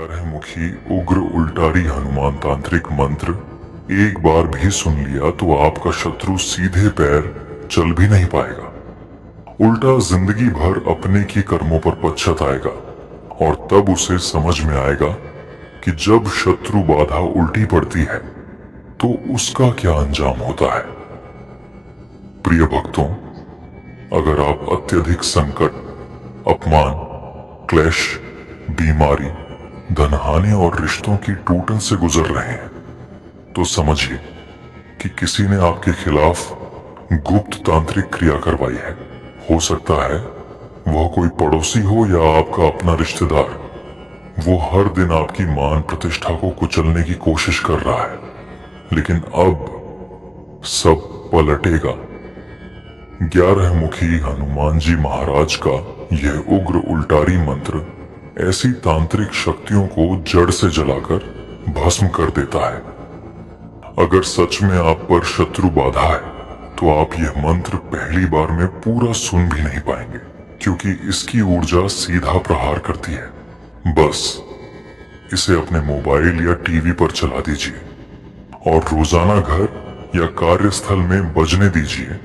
ग्यारहमुखी उग्र उल्टारी हनुमान तांत्रिक मंत्र एक बार भी सुन लिया तो आपका शत्रु सीधे पैर चल भी नहीं पाएगा। उल्टा जिंदगी भर अपने के कर्मों पर पछताएगा और तब उसे समझ में आएगा कि जब शत्रु बाधा उल्टी पड़ती है तो उसका क्या अंजाम होता है। प्रिय भक्तों, अगर आप अत्यधिक संकट, अपमान, क्लेश, बीमारी, धनहानि और रिश्तों की टूटन से गुजर रहे हैं तो समझिए कि किसी ने आपके खिलाफ गुप्त तांत्रिक क्रिया करवाई है। हो सकता है वह कोई पड़ोसी हो या आपका अपना रिश्तेदार। वो हर दिन आपकी मान प्रतिष्ठा को कुचलने की कोशिश कर रहा है, लेकिन अब सब पलटेगा। 11मुखी हनुमान जी महाराज का यह उग्र उल्टारी मंत्र ऐसी तांत्रिक शक्तियों को जड़ से जलाकर भस्म कर देता है। अगर सच में आप पर शत्रु बाधा है तो आप यह मंत्र पहली बार में पूरा सुन भी नहीं पाएंगे, क्योंकि इसकी ऊर्जा सीधा प्रहार करती है। बस इसे अपने मोबाइल या टीवी पर चला दीजिए और रोजाना घर या कार्यस्थल में बजने दीजिए।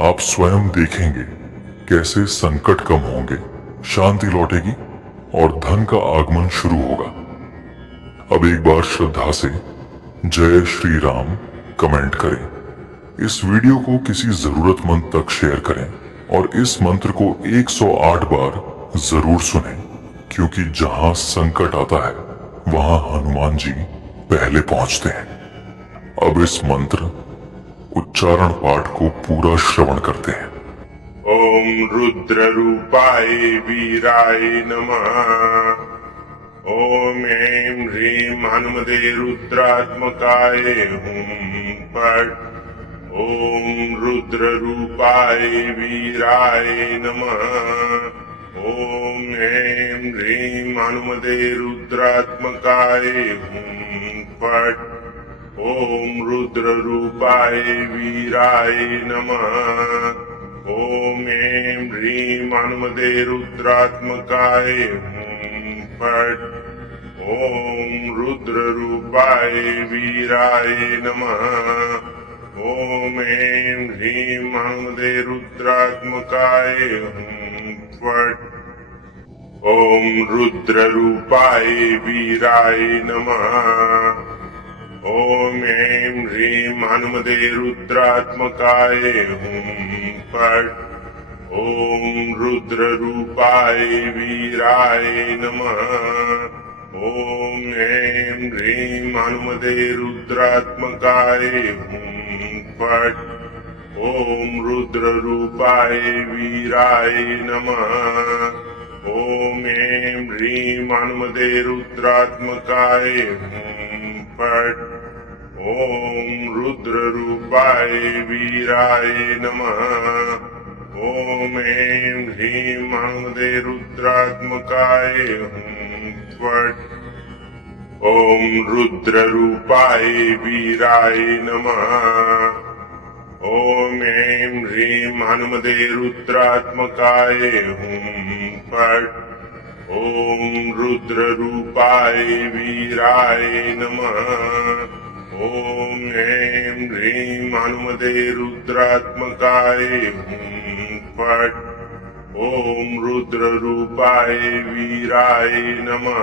आप स्वयं देखेंगे कैसे संकट कम होंगे, शांति लौटेगी और धन का आगमन शुरू होगा। अब एक बार श्रद्धा से जय श्री राम कमेंट करें। इस वीडियो को किसी जरूरतमंद तक शेयर करें और इस मंत्र को 108 बार जरूर सुनें, क्योंकि जहां संकट आता है वहां हनुमान जी पहले पहुंचते हैं। अब इस मंत्र उच्चारण पाठ को पूरा श्रवण करते हैं। ओम रुद्र रूपाय वीराय नमः। ओम ऐं ह्रीं हनुमते रुद्रात्मकाय हुं फट्। ओम रुद्र रूपाय वीराय नमः। ओम ऐं ह्रीं हनुमते रुद्रात्मकाय हुं फट्। ओम रुद्र रूपाय वीराय नमः। ओम ऐं ह्रीं हनुमते रुद्रात्मकाय हुं फट्। ओम रुद्र रूपाय वीराय नमः। ओम ऐं ह्रीं हनुमते रुद्रात्मकाय हुं फट्। ओम रुद्र रूपाय वीराय नमः। ओम ऐं ह्रीं हनुमते रुद्रात्मकाय हुं फट्। ओम रुद्र रूपाय वीराय नमः। ओम ऐं ह्रीं हनुमते रुद्रात्मकाय हुं फट्। ओम रुद्र रूपाय वीराय नमः। ओम ऐं ह्रीं हनुमते रुद्रात्मकाय हुं फट्। ओम रुद्र रूपाय वीराय नमः। ओम ऐं ह्रीं हनुमते रुद्रात्मकाय हुं फट्। ओम रुद्र रूपाय वीराय नमः। ओम ऐं ह्रीं हनुमते रुद्रात्मकाय हुं फट्। ओम रुद्र रूपाय वीराय नमः। ओम ऐं ह्रीं हनुमते रुद्रात्मकाय हुं फट्। ओम रुद्र रूपाय वीराय नमः।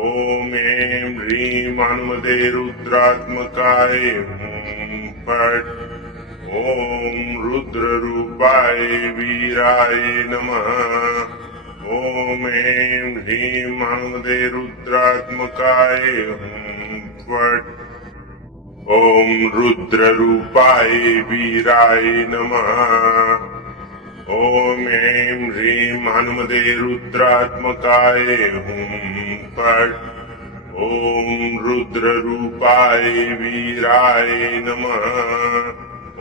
ओम ऐं ह्रीं हनुमते रुद्रात्मकाय हुं फट्। ओम रुद्र रूपाय वीराय नमः। ओम ऐं ह्रीं हनुमते रुद्रात्मकाय हुं फट्। ओम रुद्र रूपाय वीराय नमः। ओम ऐं ह्रीं हनुमते रुद्रात्मकाय हुं फट्। ओम रुद्र रूपाय वीराय नमः।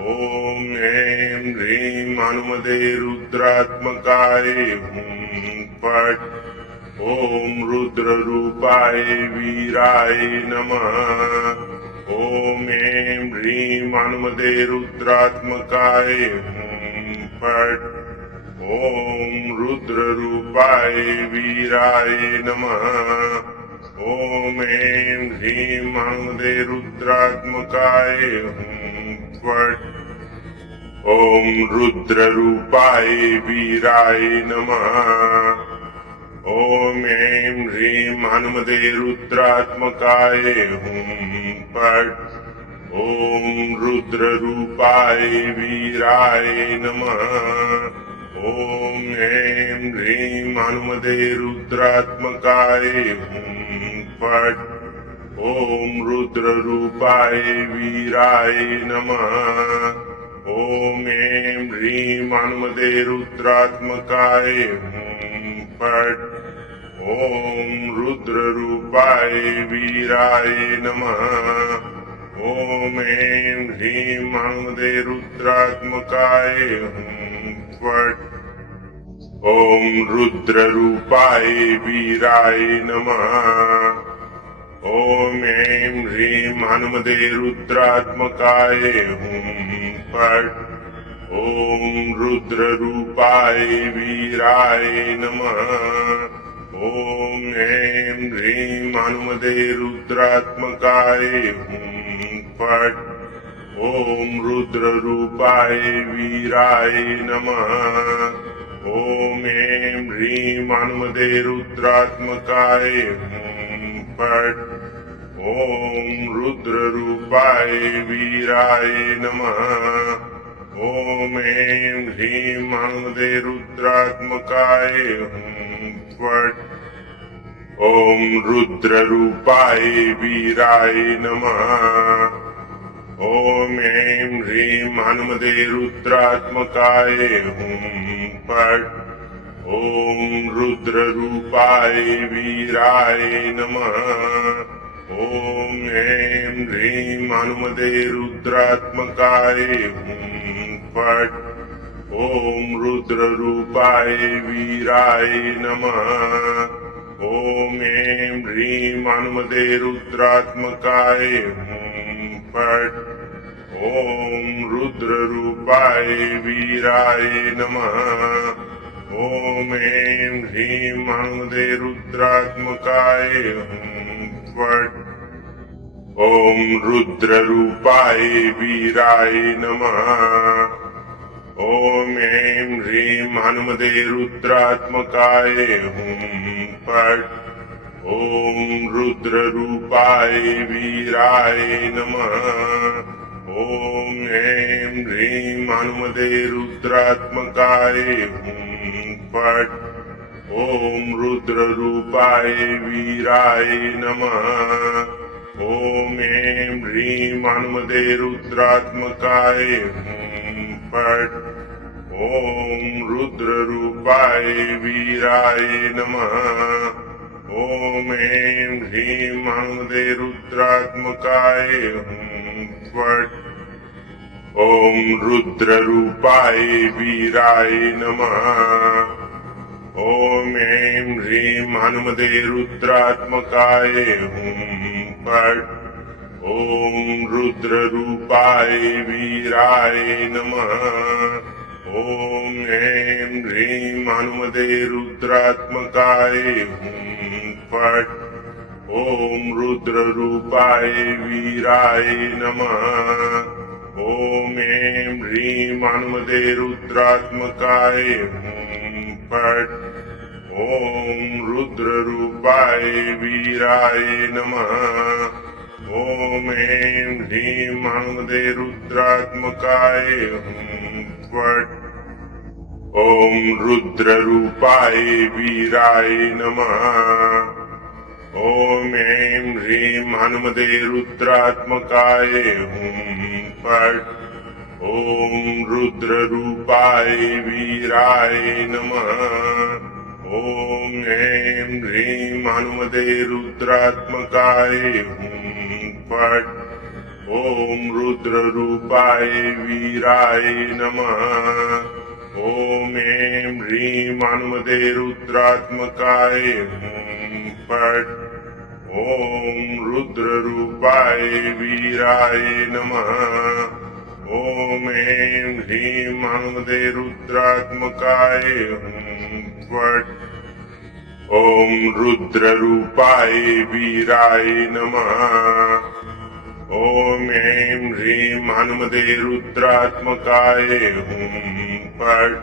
ओम ऐं ह्रीं हनुमते रुद्रात्मकाय हुं फट्। ओम रुद्र रूपाय वीराय नमः। ओम ऐं ह्रीं हनुमते रुद्रात्मकाय हुं फट्। ॐ रुद्ररूपाय वीराय नमः। ॐ ऐं ह्रीं हनुमते रुद्रात्मकाय हुं फट्। ॐ रुद्ररूपाय वीराय नमः। ॐ ऐं ह्रीं हनुमते रुद्रात्मकाय हुं फट्। ॐ रुद्ररूपाय वीराय नमः। ॐ ऐं ह्रीं हनुमते रुद्रात्मकाय हुं फट्। ॐ रुद्ररूपाय वीराय नमः। ॐ ऐं ह्रीं हनुमते रुद्रात्मकाय हुं फट्। ॐ रुद्ररूपाय वीराय नमः। ॐ ऐं ह्रीं हनुमते रुद्रात्मकाय हुं फट्। ॐ रुद्ररूपाय वीराय नमः। ॐ ऐं ह्रीं हनुमते रुद्रात्मकाय हुं फट्। ॐ रुद्ररूपाय वीराय नमः। ॐ ऐं ह्रीं हनुमते रुद्रात्मकाय हुं फट्। ॐ रुद्ररूपाय वीराय नमः। ॐ ऐं ह्रीं हनुमते रुद्रात्मकाय हुं फट्। ॐ रुद्ररूपाय वीराय नमः। ॐ ऐं ह्रीं हनुमते रुद्रात्मकाय हुं फट्। ॐ रुद्ररूपाय वीराय नमः। ॐ ऐं ह्रीं हनुमते रुद्रात्मकाय हुं फट्। ॐ रुद्ररूपाय वीराय नमः। ॐ ऐं ह्रीं हनुमते रुद्रात्मकाय हुं फट्। ॐ रुद्ररूपाय वीराय नमः। ॐ ऐं ह्रीं हनुमते रुद्रात्मकाय हुं फट्। ॐ रुद्ररूपाय वीराय नमः। ॐ ऐं ह्रीं हनुमते रुद्रात्मकाय हुं फट्। ॐ रुद्ररूपाय वीराय नमः। ॐ ऐं ह्रीं हनुमते रुद्रात्मकाय हुं फट्। ॐ रुद्ररूपाय वीराय नमः। ॐ ऐं ह्रीं हनुमते रुद्रात्मकाय हुं फट्। ॐ रुद्ररूपाय वीराय नमः। ॐ ऐं ह्रीं हनुमते रुद्रात्मकाय हुं फट्। ॐ रुद्ररूपाय वीराय नमः। ॐ ऐं ह्रीं हनुमते रुद्रात्मकाय हुं फट्। ॐ रुद्ररूपाय वीराय नमः। ॐ ऐं ह्रीं हनुमते रुद्रात्मकाय हुं फट्। ॐ रुद्ररूपाय वीराय नमः। ॐ ऐं ह्रीं हनुमते रुद्रात्मकाय हुं फट्। ॐ रुद्ररूपाय वीराय नमः। ॐ ऐं ह्रीं हनुमते रुद्रात्मकाय हुं फट्। ॐ रुद्ररूपाय वीराय नमः। ॐ ऐं ह्रीं हनुमते रुद्रात्मकाय हुं फट्। ॐ रुद्ररूपाय वीराय नमः। ॐ ऐं ह्रीं हनुमते रुद्रात्मकाय हुं फट्। ॐ रुद्ररूपाय वीराय नमः। ॐ ऐं ह्रीं हनुमते रुद्रात्मकाय हुं फट्। ॐ रुद्ररूपाय वीराय नमः। ॐ ऐं ह्रीं हनुमते रुद्रात्मकाय हुं फट्। ॐ रुद्ररूपाय वीराय नमः। ॐ ऐं ह्रीं हनुमते रुद्रात्मकाय हुं फट्। ॐ रुद्ररूपाय वीराय नमः। ॐ ऐं ह्रीं हनुमते रुद्रात्मकाय हुं फट्।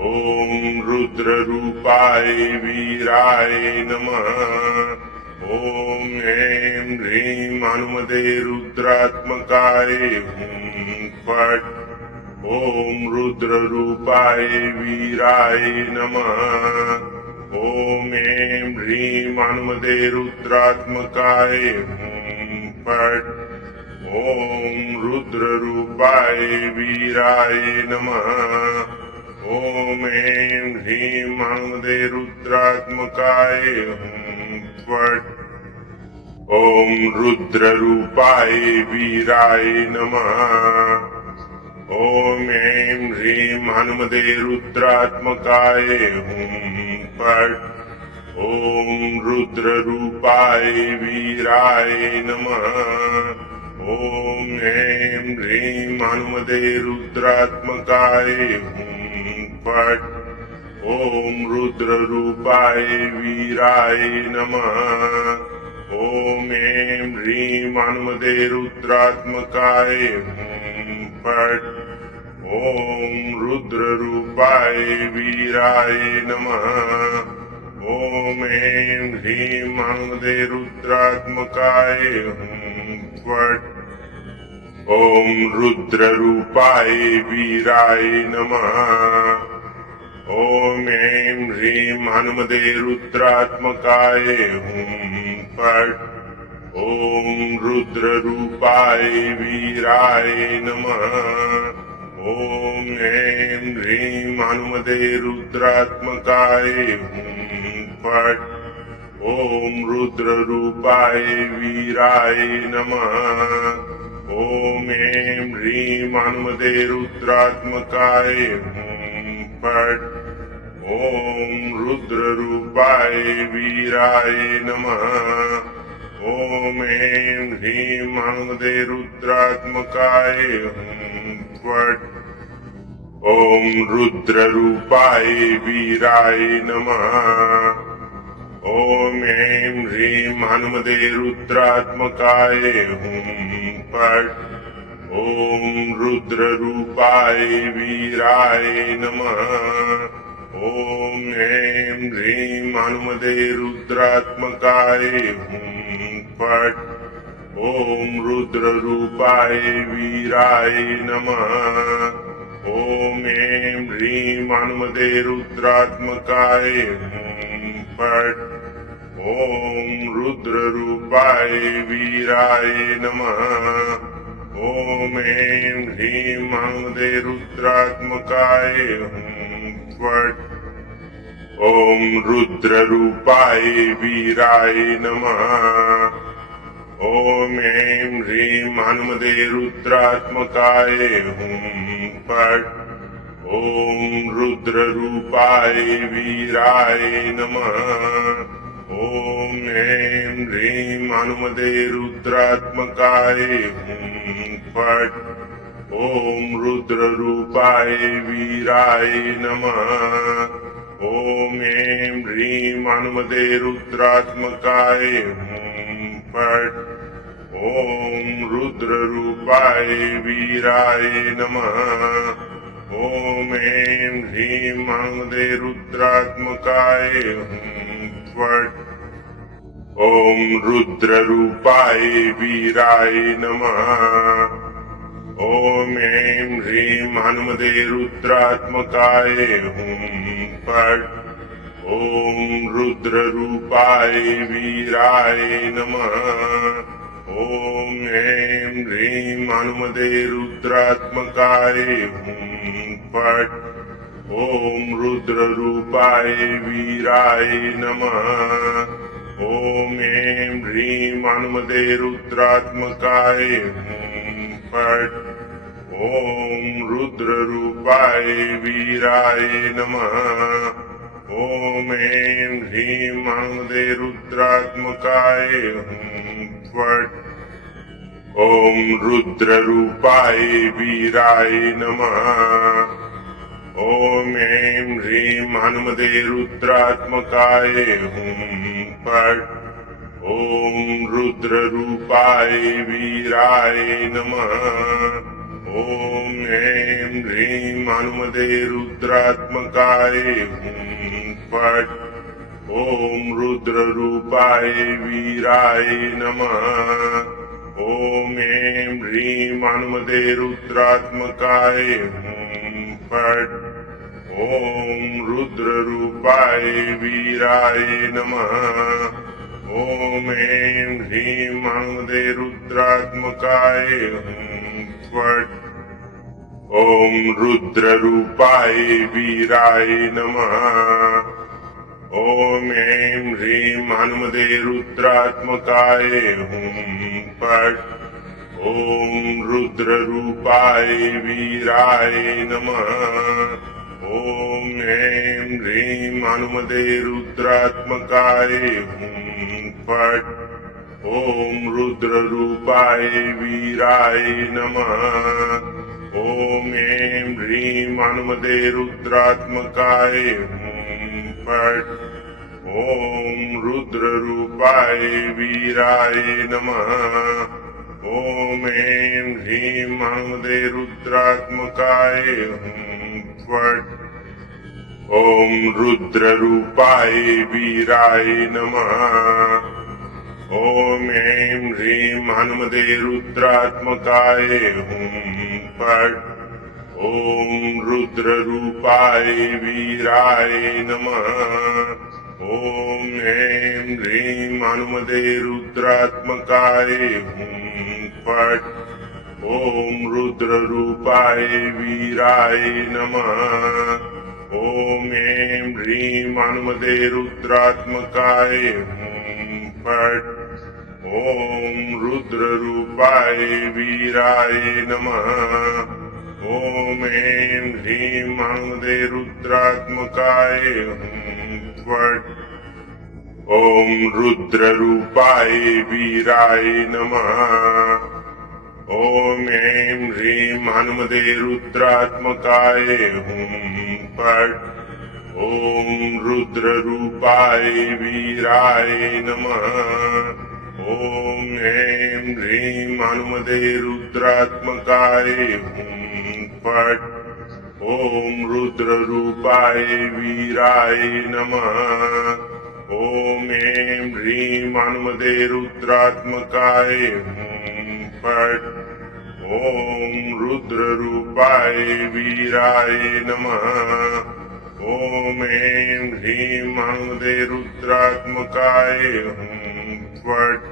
ॐ रुद्ररूपाय वीराय नमः। ॐ ऐं ह्रीं हनुमते रुद्रात्मकाय हुं फट्। ॐ रुद्ररूपाय वीराय नमः। ॐ ऐं ह्रीं हनुमते रुद्रात्मकाय हुं फट्। ॐ रुद्ररूपाय वीराय नमः। ॐ ऐं ह्रीं हनुमते रुद्रात्मकाय हुं फट्। ॐ रुद्ररूपाय वीराय नमः। ॐ ऐं ह्रीं हनुमते रुद्रात्मकाय हुं फट्। ॐ रुद्ररूपाय वीराय नमः। ॐ ऐं ह्रीं हनुमते रुद्रात्मकाय हुं फट्। ॐ रुद्ररूपाय वीराय नमः। ॐ ऐं ह्रीं हनुमते रुद्रात्मकाय हुं फट्। ॐ रुद्ररूपाय वीराय नमः। ॐ ऐं ह्रीं हनुमते रुद्रात्मकाय हुं फट्। ॐ रुद्ररूपाय वीराय नमः। ॐ ऐं ह्रीं हनुमते रुद्रात्मकाय हुं फट्। ॐ रुद्ररूपाय वीराय नमः। ॐ ऐं ह्रीं हनुमते रुद्रात्मकाय हुं फट्। ॐ रुद्ररूपाय वीराय नमः। ॐ ऐं ह्रीं हनुमते रुद्रात्मकाय हुं फट्। ॐ रुद्ररूपाय वीराय नमः। ॐ ऐं ह्रीं हनुमते रुद्रात्मकाय हुं फट्। ॐ रुद्ररूपाय वीराय नमः। ॐ ऐं ह्रीं हनुमते रुद्रात्मकाय हुं फट्। ॐ रुद्ररूपाय वीराय नमः। ॐ ऐं ह्रीं हनुमते रुद्रात्मकाय हुं फट्। ॐ रुद्ररूपाय वीराय नमः। ॐ ऐं ह्रीं हनुमते रुद्रात्मकाय हुं फट्। ॐ रुद्ररूपाय वीराय नमः। ॐ ऐं ह्रीं हनुमते रुद्रात्मकाय हुं फट्। ॐ रुद्ररूपाय वीराय नमः। ॐ ऐं ह्रीं हनुमते रुद्रात्मकाय हुं फट्। ॐ रुद्ररूपाय वीराय नमः। ॐ ऐं ह्रीं हनुमते रुद्रात्मकाय हुं फट्। ॐ रुद्ररूपाय वीराय नमः। ॐ ऐं ह्रीं हनुमते रुद्रात्मकाय हुं फट्। ॐ रुद्ररूपाय वीराय नमः। ॐ ऐं ह्रीं हनुमते रुद्रात्मकाय हुं फट्। ॐ रुद्ररूपाय वीराय नमः। ॐ ऐं ह्रीं हनुमते रुद्रात्मकाय हुं फट्। ॐ रुद्ररूपाय वीराय नमः। ॐ ऐं ह्रीं हनुमते रुद्रात्मकाय हुं फट्। ॐ रुद्ररूपाय वीराय नमः। ॐ ऐं ह्रीं हनुमते रुद्रात्मकाय हुं फट्। ॐ रुद्ररूपाय वीराय नमः। ॐ ऐं ह्रीं हनुमते रुद्रात्मकाय हुं फट्। ॐ रुद्ररूपाय वीराय नमः। ॐ ऐं ह्रीं हनुमते रुद्रात्मकाय हुं फट्। ॐ रुद्ररूपाय वीराय नमः। ॐ ऐं ह्रीं हनुमते रुद्रात्मकाय हुं फट्। ॐ रुद्ररूपाय वीराय नमः। ॐ ऐं ह्रीं हनुमते रुद्रात्मकाय हुं फट्। ॐ रुद्ररूपाय वीराय नमः। ॐ ऐं ह्रीं हनुमते रुद्रात्मकाय हुं फट्। ॐ रुद्ररूपाय वीराय नमः। ॐ ऐं ह्रीं हनुमते रुद्रात्मकाय हुं फट्। ॐ रुद्ररूपाय वीराय नमः। ॐ ऐं ह्रीं हनुमते रुद्रात्मकाय हुं फट्। ॐ रुद्ररूपाय वीराय नमः। ॐ ऐं ह्रीं हनुमते रुद्रात्मकाय हुं फट्। ॐ रुद्ररूपाय वीराय नमः। ॐ ऐं ह्रीं हनुमते रुद्रात्मकाय हुं फट्। ॐ रुद्ररूपाय वीराय नमः। ॐ ऐं ह्रीं हनुमते रुद्रात्मकाय हुं फट्। ॐ रुद्ररूपाय वीराय नमः। ॐ ऐं ह्रीं हनुमते रुद्रात्मकाय हुं फट्। ॐ रुद्ररूपाय वीराय नमः। ॐ ऐं ह्रीं हनुमते रुद्रात्मकाय हुं फट्। ॐ रुद्ररूपाय वीराय नमः। ॐ ऐं ह्रीं हनुमते रुद्रात्मकाय हुं फट्। ॐ रुद्ररूपाय वीराय नमः। ॐ ऐं ह्रीं हनुमते रुद्रात्मकाय हुं फट्। ॐ रुद्ररूपाय वीराय नमः। ॐ ऐं ह्रीं हनुमते रुद्रात्मकाय हुं फट्। ॐ रुद्ररूपाय वीराय नमः। ॐ ऐं ह्रीं हनुमते रुद्रात्मकाय हुं फट्। ॐ रुद्ररूपाय वीराय नमः। ॐ ऐं ह्रीं हनुमते रुद्रात्मकाय हुं फट्।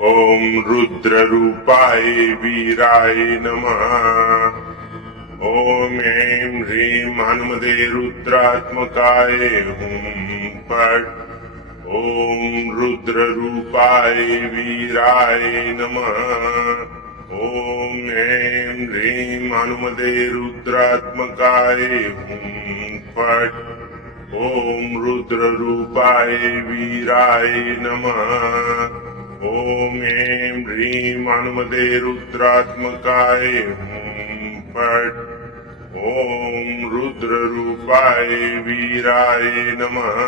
ॐ रुद्ररूपाय वीराय नमः। ॐ ऐं ह्रीं हनुमते रुद्रात्मकाय हुं फट्। ॐ रुद्ररूपाय वीराय नमः। ॐ ऐं ह्रीं हनुमते रुद्रात्मकाय हुं फट्। ॐ रुद्ररूपाय वीराय नमः। ॐ ऐं ह्रीं हनुमते रुद्रात्मकाय हुं फट्। ॐ रुद्ररूपाय वीराय नमः।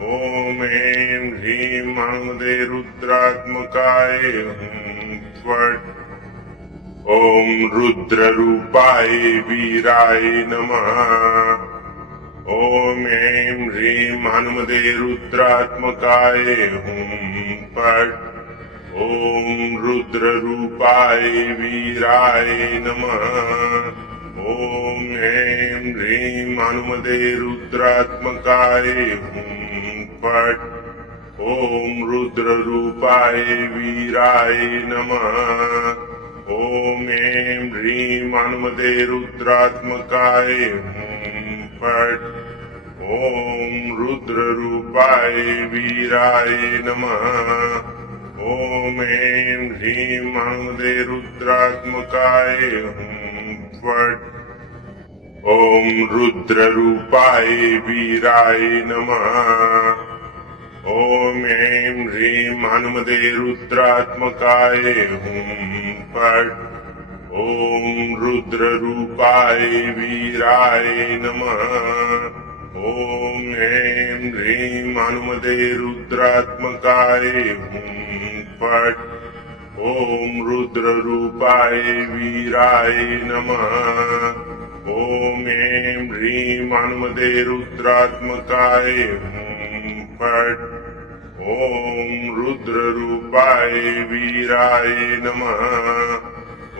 ॐ ऐं ह्रीं हनुमते रुद्रात्मकाय हुं फट्। ॐ रुद्ररूपाय वीराय नमः। ॐ ऐं ह्रीं हनुमते रुद्रात्मकाय हुं फट्। ॐ रुद्ररूपाय वीराय नमः। ॐ ऐं ह्रीं हनुमते रुद्रात्मकाय हुं फट्। ॐ रुद्ररूपाय वीराय नमः। ॐ ऐं ह्रीं हनुमते रुद्रात्मकाय हुं फट्। ॐ रुद्ररूपाय वीराय नमः। ॐ ऐं ह्रीं हनुमते रुद्रात्मकाय हुं फट्। ॐ रुद्ररूपाय वीराय नमः। ॐ ऐं ह्रीं हनुमते रुद्रात्मकाय हुं फट्। ॐ रुद्ररूपाय वीराय नमः। ॐ ऐं ह्रीं हनुमते रुद्रात्मकाय हुं फट्। ॐ रुद्ररूपाय वीराय नमः। ॐ ऐं ह्रीं हनुमते रुद्रात्मकाय हुं फट्। ॐ रुद्ररूपाय वीराय नमः।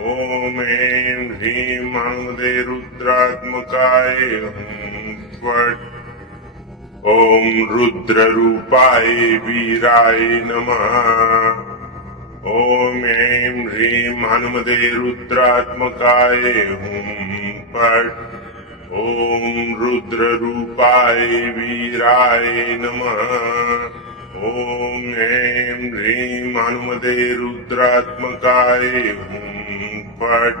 ॐ ऐं ह्रीं हनुमते रुद्रात्मकाय हुं फट्। ॐ रुद्ररूपाय वीराय नमः। ॐ ऐं ह्रीं हनुमते रुद्रात्मकाय हुं फट्। ॐ रुद्ररूपाय वीराय नमः। ॐ ऐं ह्रीं हनुमते रुद्रात्मकाय हुं फट्।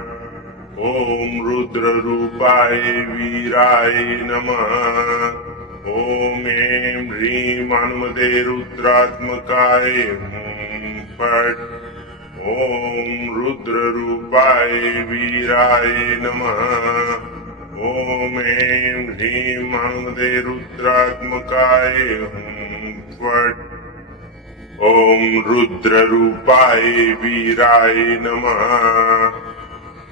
ॐ रुद्ररूपाय वीराय नमः। ॐ ऐं ह्रीं हनुमते रुद्रात्मकाय हुं फट्। ॐ रुद्ररूपाय वीराय नमः। ॐ ऐं ह्रीं हनुमते रुद्रात्मकाय हुं फट्। ॐ रुद्ररूपाय वीराय नमः।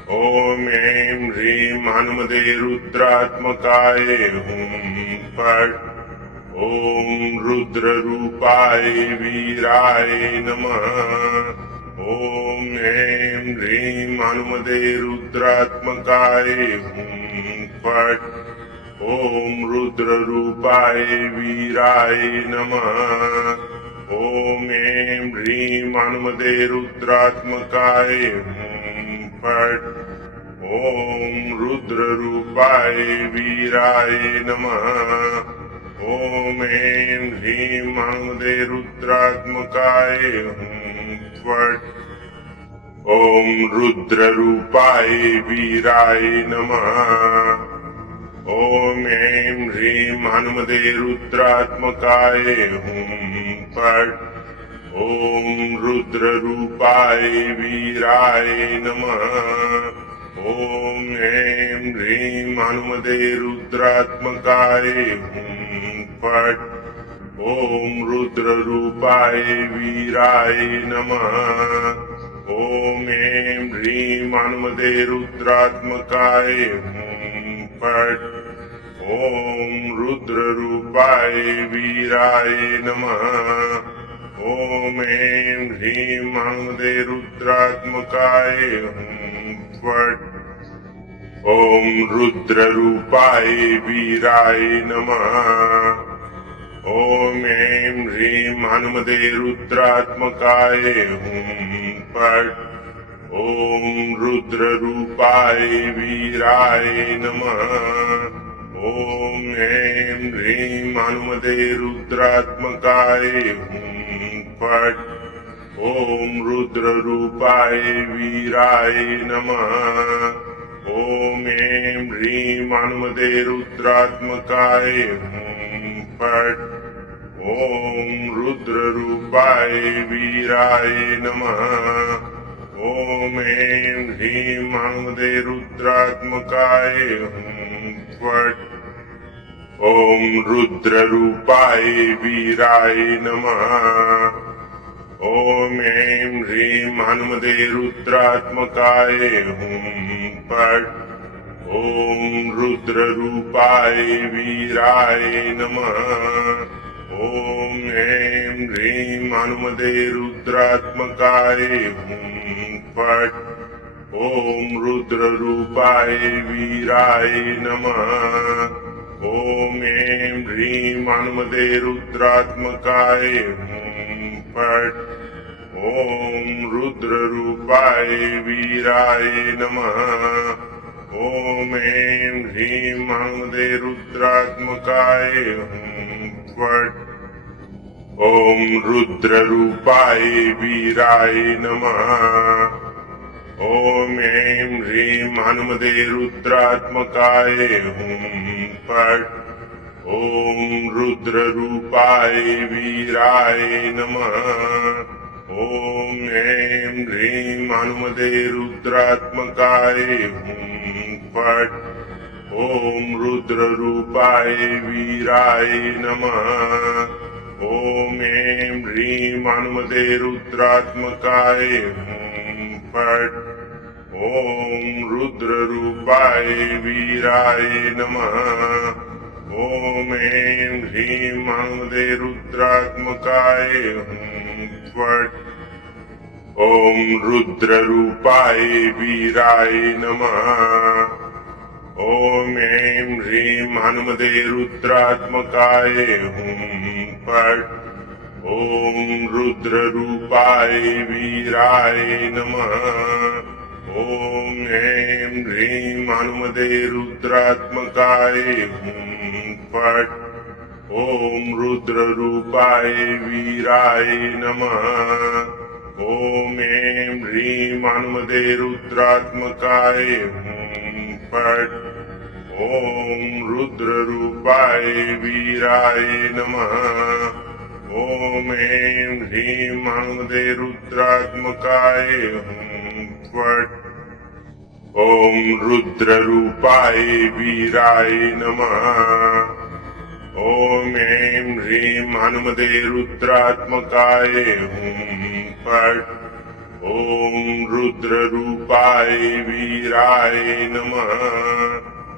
ॐ ऐं ह्रीं हनुमते रुद्रात्मकाय हुं फट्। ॐ रुद्ररूपाय वीराय नमः। ॐ ऐं ह्रीं हनुमते रुद्रात्मकाय हुं फट्। ॐ रुद्ररूपाय वीराय नमः। ॐ ऐं ह्रीं हनुमते रुद्रात्मकाय हुं फट्। ॐ रुद्ररूपाय वीराय नमः। ॐ ऐं ह्रीं हनुमते रुद्रात्मकाय हुं फट्। ॐ रुद्ररूपाय वीराय नमः। ॐ ऐं ह्रीं हनुमते रुद्रात्मकाय हुं फट्। ॐ रुद्ररूपाय वीराय नमः। ॐ ऐं ह्रीं हनुमते रुद्रात्मकाय हुं फट्। ॐ रुद्ररूपाय वीराय नमः। ॐ ऐं ह्रीं हनुमते रुद्रात्मकाय हुं फट्। ॐ रुद्ररूपाय वीराय नमः। ॐ ऐं ह्रीं हनुमते रुद्रात्मकाय हुं फट्। ॐ रुद्ररूपाय वीराय नमः। ॐ ऐं ह्रीं हनुमते रुद्रात्मकाय हुं फट्। ॐ रुद्ररूपाय वीराय नमः। ॐ ऐं ह्रीं हनुमते रुद्रात्मकाय हुं फट्। ॐ रुद्ररूपाय वीराय नमः। ॐ ऐं ह्रीं हनुमते रुद्रात्मकाय हुं फट्। ॐ रुद्ररूपाय वीराय नमः। ॐ ऐं ह्रीं हनुमते रुद्रात्मकाय हुं फट्। ॐ रुद्ररूपाय वीराय नमः। ॐ ऐं ह्रीं हनुमते रुद्रात्मकाय हुं फट्। ॐ रुद्ररूपाय वीराय नमः। ॐ ऐं ह्रीं हनुमते रुद्रात्मकाय हुं फट्। ॐ रुद्ररूपाय वीराय नमः। ॐ ऐं ह्रीं हनुमते रुद्रात्मकाय हुं फट्। ॐ रुद्ररूपाय वीराय नमः। ॐ ऐं ह्रीं हनुमते रुद्रात्मकाय हुं फट्। ॐ रुद्ररूपाय वीराय नमः। ॐ ऐं ह्रीं हनुमते रुद्रात्मकाय हुं फट्। ॐ रुद्ररूपाय वीराय नमः। ॐ ऐं ह्रीं हनुमते रुद्रात्मकाय हुं फट्। ॐ रुद्ररूपाय वीराय नमः। ॐ ऐं ह्रीं हनुमते रुद्रात्मकाय हुं फट्। ॐ रुद्ररूपाय वीराय नमः। ॐ ऐं ह्रीं हनुमते रुद्रात्मकाय हुं फट्। ॐ रुद्ररूपाय वीराय नमः। ॐ ऐं ह्रीं हनुमते रुद्रात्मकाय हुं फट्। ॐ रुद्ररूपाय वीराय नमः। ॐ ऐं ह्रीं हनुमते रुद्रात्मकाय हुं फट्। ॐ रुद्ररूपाय वीराय नमः। ॐ ऐं ह्रीं हनुमते रुद्रात्मकाय हुं फट्। ॐ रुद्ररूपाय वीराय नमः। ॐ ऐं ह्रीं हनुमते रुद्रात्मकाय हुं फट्। ॐ रुद्ररूपाय वीराय नमः। ॐ ऐं ह्रीं हनुमते रुद्रात्मकाय हुं फट्। ॐ रुद्ररूपाय वीराय नमः।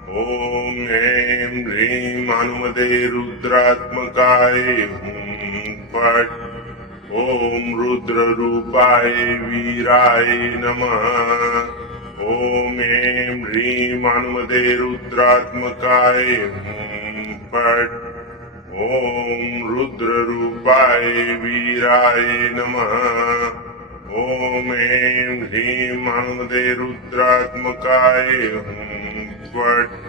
ॐ ऐं ह्रीं हनुमते रुद्रात्मकाय हुं फट्। ॐ रुद्ररूपाय वीराय नमः। ॐ ऐं ह्रीं हनुमते रुद्रात्मकाय हुं फट्। ॐ रुद्ररूपाय वीराय नमः। ॐ ऐं ह्रीं हनुमते रुद्रात्मकाय हुं फट्।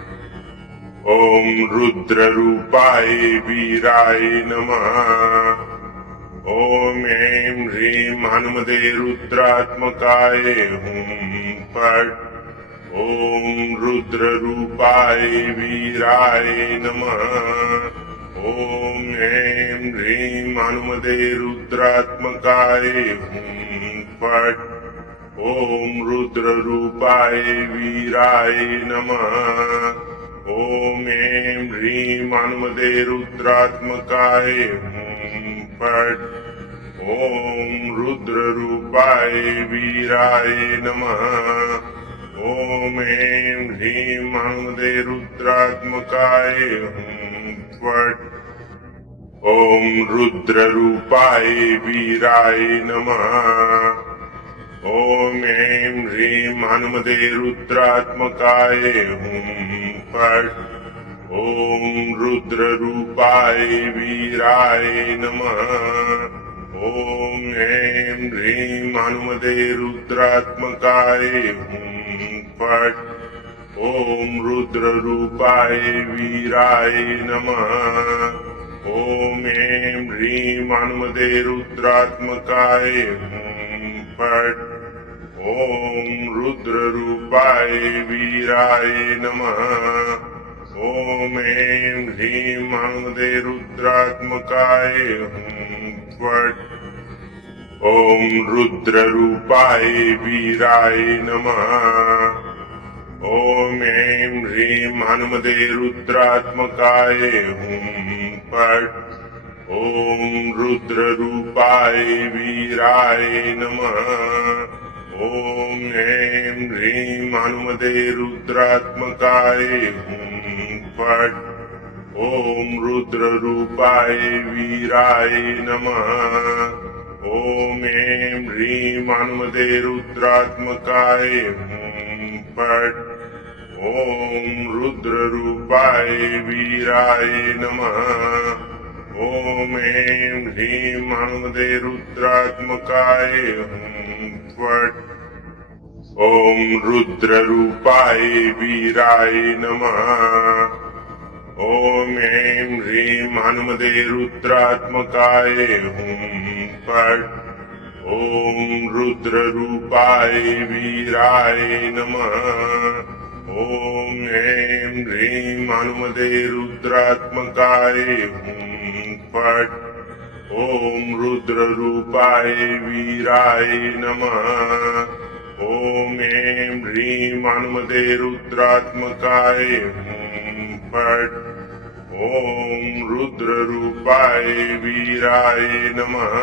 ॐ रुद्ररूपाय वीराय नमः। ॐ ऐं ह्रीं हनुमते रुद्रात्मकाय हुं फट्। ॐ रुद्ररूपाय वीराय नमः। ॐ ऐं ह्रीं हनुमते रुद्रात्मकाय हुं फट्। ॐ रुद्ररूपाय वीराय नमः। ॐ ऐं ह्रीं हनुमते रुद्रात्मकाय हुं फट्। ॐ रुद्ररूपाय वीराय नमः। ॐ ऐं ह्रीं हनुमते रुद्रात्मकाय हुं फट्। ॐ रुद्ररूपाय वीराय नमः। ॐ ऐं ह्रीं हनुमते रुद्रात्मकाय हुं फट्। ॐ रुद्ररूपाय वीराय नमः। ॐ ऐं ह्रीं हनुमते रुद्रात्मकाय हुं फट्। ॐ रुद्ररूपाय वीराय नमः। ॐ ऐं ह्रीं हनुमते रुद्रात्मकाय हुं फट्। ॐ रुद्ररूपाय वीराय नमः। ॐ ऐं ह्रीं हनुमते रुद्रात्मकाय हुं फट्। ॐ रुद्ररूपाय वीराय नमः। ॐ ऐं ह्रीं हनुमते रुद्रात्मकाय हुं फट्। ॐ रुद्ररूपाय वीराय नमः। ॐ ऐं ह्रीं हनुमते रुद्रात्मकाय हुं फट्। ॐ रुद्ररूपाय वीराय नमः। ॐ ऐं ह्रीं हनुमते रुद्रात्मकाय हुं फट्। ॐ रुद्ररूपाय वीराय नमः। ॐ ऐं ह्रीं हनुमते रुद्रात्मकाय हुं फट्। ॐ रुद्ररूपाय वीराय नमः। ॐ ऐं ह्रीं हनुमते रुद्रात्मकाय हुं फट्। ॐ रुद्ररूपाय वीराय नमः। ॐ ऐं ह्रीं हनुमते रुद्रात्मकाय हुं फट्। ॐ रुद्ररूपाय वीराय नमः। ॐ ऐं ह्रीं हनुमते रुद्रात्मकाय हुं फट्। ॐ रुद्ररूपाय वीराय नमः।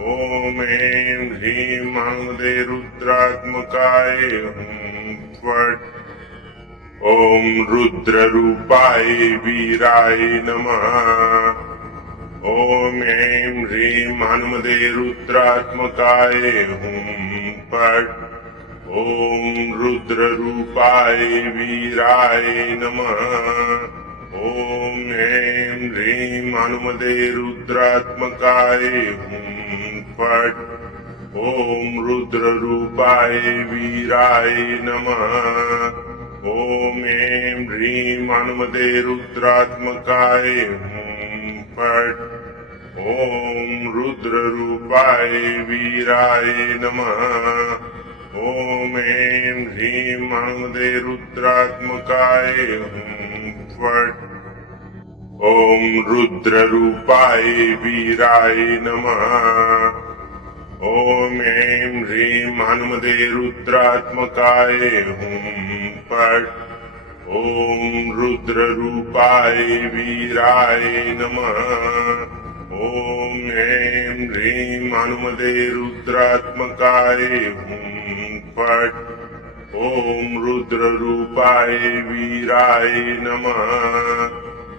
ॐ ऐं ह्रीं हनुमते रुद्रात्मकाय हुं फट्। ॐ रुद्ररूपाय वीराय नमः। ॐ ऐं ह्रीं हनुमते रुद्रात्मकाय हुं फट्। ॐ रुद्ररूपाय वीराय नमः। ॐ ऐं ह्रीं हनुमते रुद्रात्मकाय हुं फट्। ॐ रुद्ररूपाय वीराय नमः। ॐ ऐं ह्रीं हनुमते रुद्रात्मकाय हुं फट्। ॐ रुद्ररूपाय वीराय नमः। ॐ ऐं ह्रीं हनुमते रुद्रात्मकाय हुं फट्। ॐ रुद्ररूपाय वीराय नमः। ॐ ऐं ह्रीं हनुमते रुद्रात्मकाय हुं फट्। ॐ रुद्ररूपाय वीराय नमः। ॐ ऐं ह्रीं हनुमते रुद्रात्मकाय हुं फट्। ॐ रुद्ररूपाय वीराय नमः।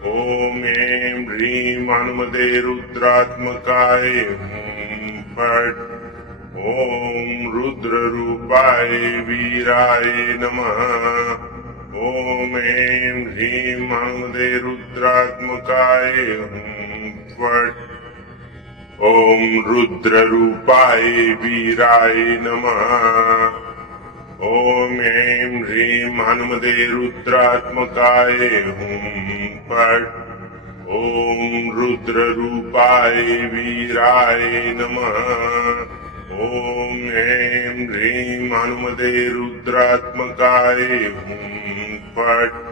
ॐ ऐं ह्रीं हनुमते रुद्रात्मकाय हुं फट्। ॐ रुद्ररूपाय वीराय नमः। ॐ ऐं ह्रीं हनुमते रुद्रात्मकाय हुं फट्। ॐ रुद्ररूपाय वीराय नमः। ॐ ऐं ह्रीं हनुमते रुद्रात्मकाय हुं फट्। ॐ रुद्ररूपाय वीराय नमः। ॐ ऐं ह्रीं हनुमते रुद्रात्मकाय हुं फट्।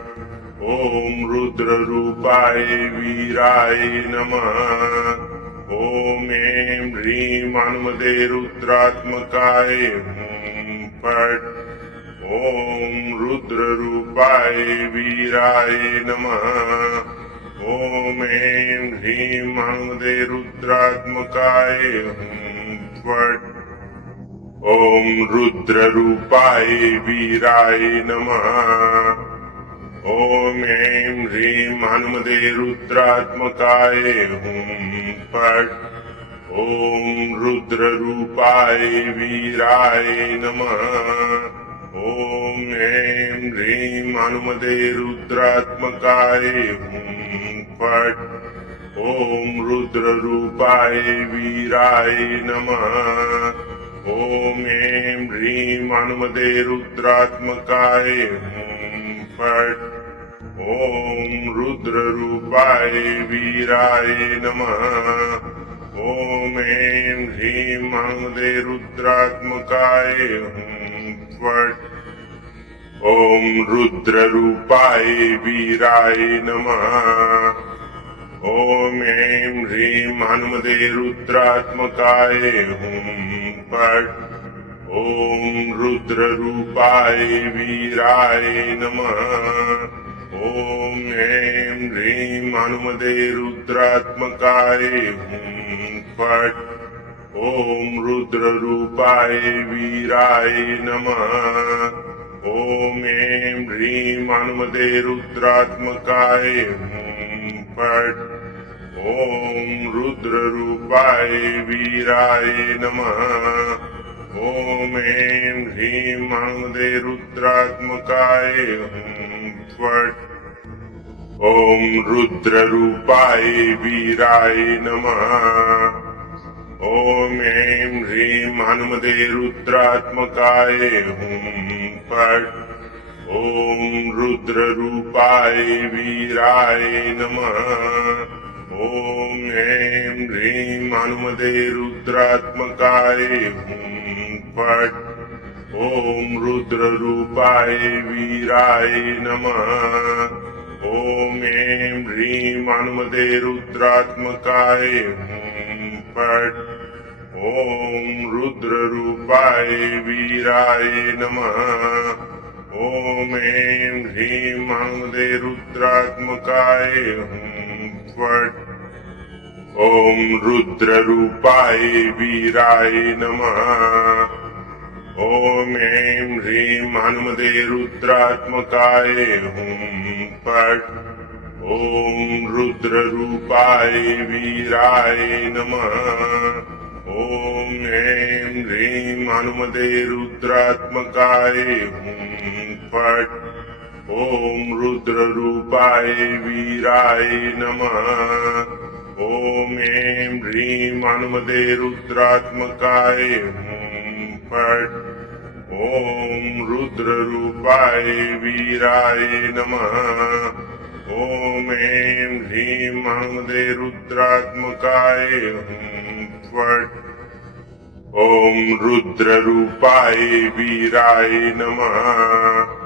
ॐ रुद्ररूपाय वीराय नमः। ॐ ऐं ह्रीं हनुमते रुद्रात्मकाय हुं फट्। ॐ रुद्ररूपाय वीराय नमः। ॐ ऐं ह्रीं हनुमते रुद्रात्मकाय हुं फट्। ॐ रुद्ररूपाय वीराय नमः। ॐ ऐं ह्रीं हनुमते रुद्रात्मकाय हुं फट्। ॐ रुद्ररूपाय वीराय नमः। ॐ ऐं ह्रीं हनुमते रुद्रात्मकाय हुं फट्। ॐ रुद्ररूपाय वीराय नमः। ॐ ऐं ह्रीं हनुमते रुद्रात्मकाय हुं फट्। ॐ रुद्ररूपाय वीराय नमः। ॐ ऐं ह्रीं हनुमते रुद्रात्मकाय हुं फट्। ॐ रुद्ररूपाय वीराय नमः। ॐ ऐं ह्रीं हनुमते रुद्रात्मकाय हुं फट्। ॐ रुद्ररूपाय वीराय नमः। ॐ ऐं ह्रीं हनुमते रुद्रात्मकाय हुं फट्। ॐ रुद्ररूपाय वीराय नमः। ॐ ऐं ह्रीं हनुमते रुद्रात्मकाय हुं फट्। ॐ रुद्ररूपाय वीराय नमः। ॐ ऐं ह्रीं हनुमते रुद्रात्मकाय हुं फट्। ॐ रुद्ररूपाय वीराय नमः। ॐ ऐं ह्रीं हनुमते रुद्रात्मकाय हुं फट्। ॐ रुद्ररूपाय वीराय नमः। ॐ ऐं ह्रीं हनुमते रुद्रात्मकाय हुं फट्। ॐ रुद्ररूपाय वीराय नमः। ॐ ऐं ह्रीं हनुमते रुद्रात्मकाय हुं फट्। ॐ रुद्ररूपाय वीराय नमः। ॐ ऐं ह्रीं हनुमते रुद्रात्मकाय हुं फट्। ॐ रुद्ररूपाय वीराय नमः। ॐ ऐं ह्रीं हनुमते रुद्रात्मकाय हुं फट्। ॐ रुद्ररूपाय वीराय नमः। ॐ ऐं ह्रीं हनुमते रुद्रात्मकाय हुं फट्। ॐ रुद्ररूपाय वीराय नमः। ॐ ऐं ह्रीं हनुमते रुद्रात्मकाय हुं फट्। ॐ रुद्ररूपाय वीराय नमः। ॐ ऐं ह्रीं हनुमते रुद्रात्मकाय हुं फट्। ॐ रुद्ररूपाय वीराय नमः।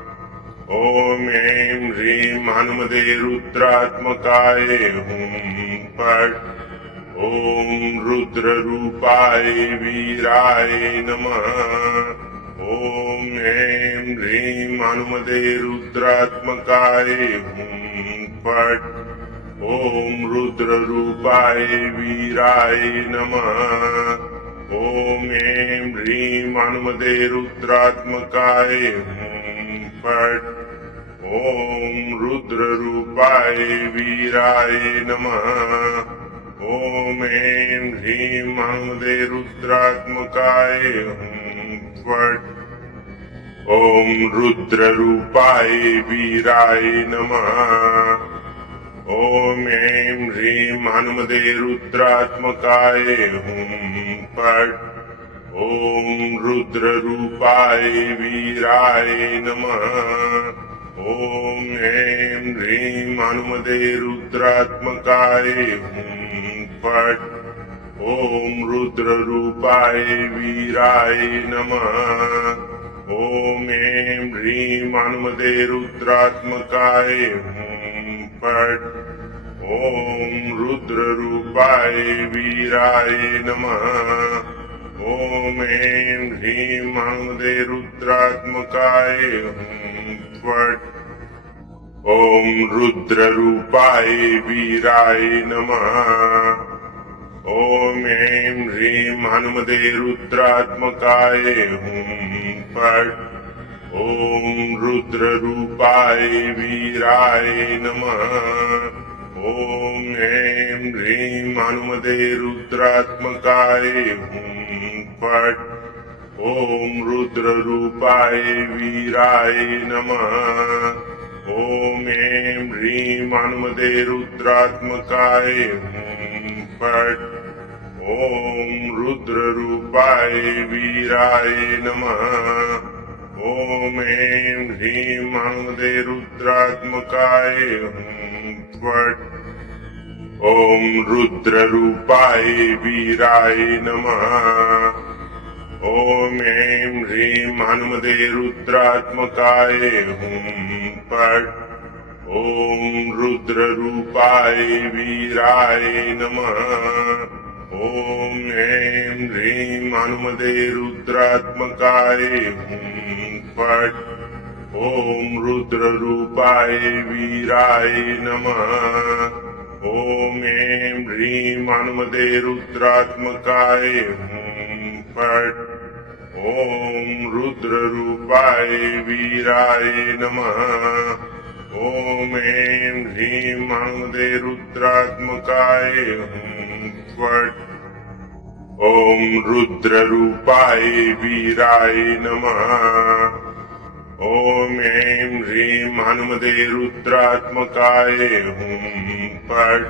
ॐ ऐं ह्रीं हनुमते रुद्रात्मकाय हुं फट्। ॐ रुद्ररूपाय वीराय नमः। ॐ ऐं ह्रीं हनुमते रुद्रात्मकाय हुं फट्। ॐ रुद्ररूपाय वीराय नमः। ॐ ऐं ह्रीं हनुमते रुद्रात्मकाय हुं फट्। ॐ रुद्ररूपाय वीराय नमः। ॐ ऐं ह्रीं हनुमते रुद्रात्मकाय हुं फट्। ॐ रुद्ररूपाय वीराय नमः। ॐ ऐं ह्रीं हनुमते रुद्रात्मकाय हुं फट्। ॐ रुद्ररूपाय वीराय नमः। ॐ ऐं ह्रीं हनुमते रुद्रात्मकाय हुं फट्। ॐ रुद्ररूपाय वीराय नमः। ॐ ऐं ह्रीं हनुमते रुद्रात्मकाय हुं फट्। ॐ रुद्ररूपाय वीराय नमः। ॐ ऐं ह्रीं हनुमते रुद्रात्मकाय हुं फट्। ॐ रुद्ररूपाय वीराय नमः। ॐ ऐं ह्रीं हनुमते रुद्रात्मकाय हुं फट्। ॐ रुद्ररूपाय वीराय नमः। ॐ ऐं ह्रीं हनुमते रुद्रात्मकाय हुं फट्। ॐ रुद्ररूपाय वीराय नमः। ॐ ऐं ह्रीं हनुमते रुद्रात्मकाय हुं फट्। ॐ रुद्ररूपाय वीराय नमः। ॐ ऐं ह्रीं हनुमते रुद्रात्मकाय हुं फट्। ॐ रुद्ररूपाय वीराय नमः। ॐ ऐं ह्रीं हनुमते रुद्रात्मकाय हुं फट्। ॐ रुद्ररूपाय वीराय नमः। ॐ ऐं ह्रीं हनुमते रुद्रात्मकाय हुं फट्। ॐ रुद्ररूपाय वीराय नमः। ॐ ऐं ह्रीं हनुमते रुद्रात्मकाय हुं फट्। ॐ रुद्ररूपाय वीराय नमः। ॐ ऐं ह्रीं हनुमते रुद्रात्मकाय हुं फट्। ॐ रुद्ररूपाय वीराय नमः। ॐ ऐं ह्रीं हनुमते रुद्रात्मकाय हुं फट्।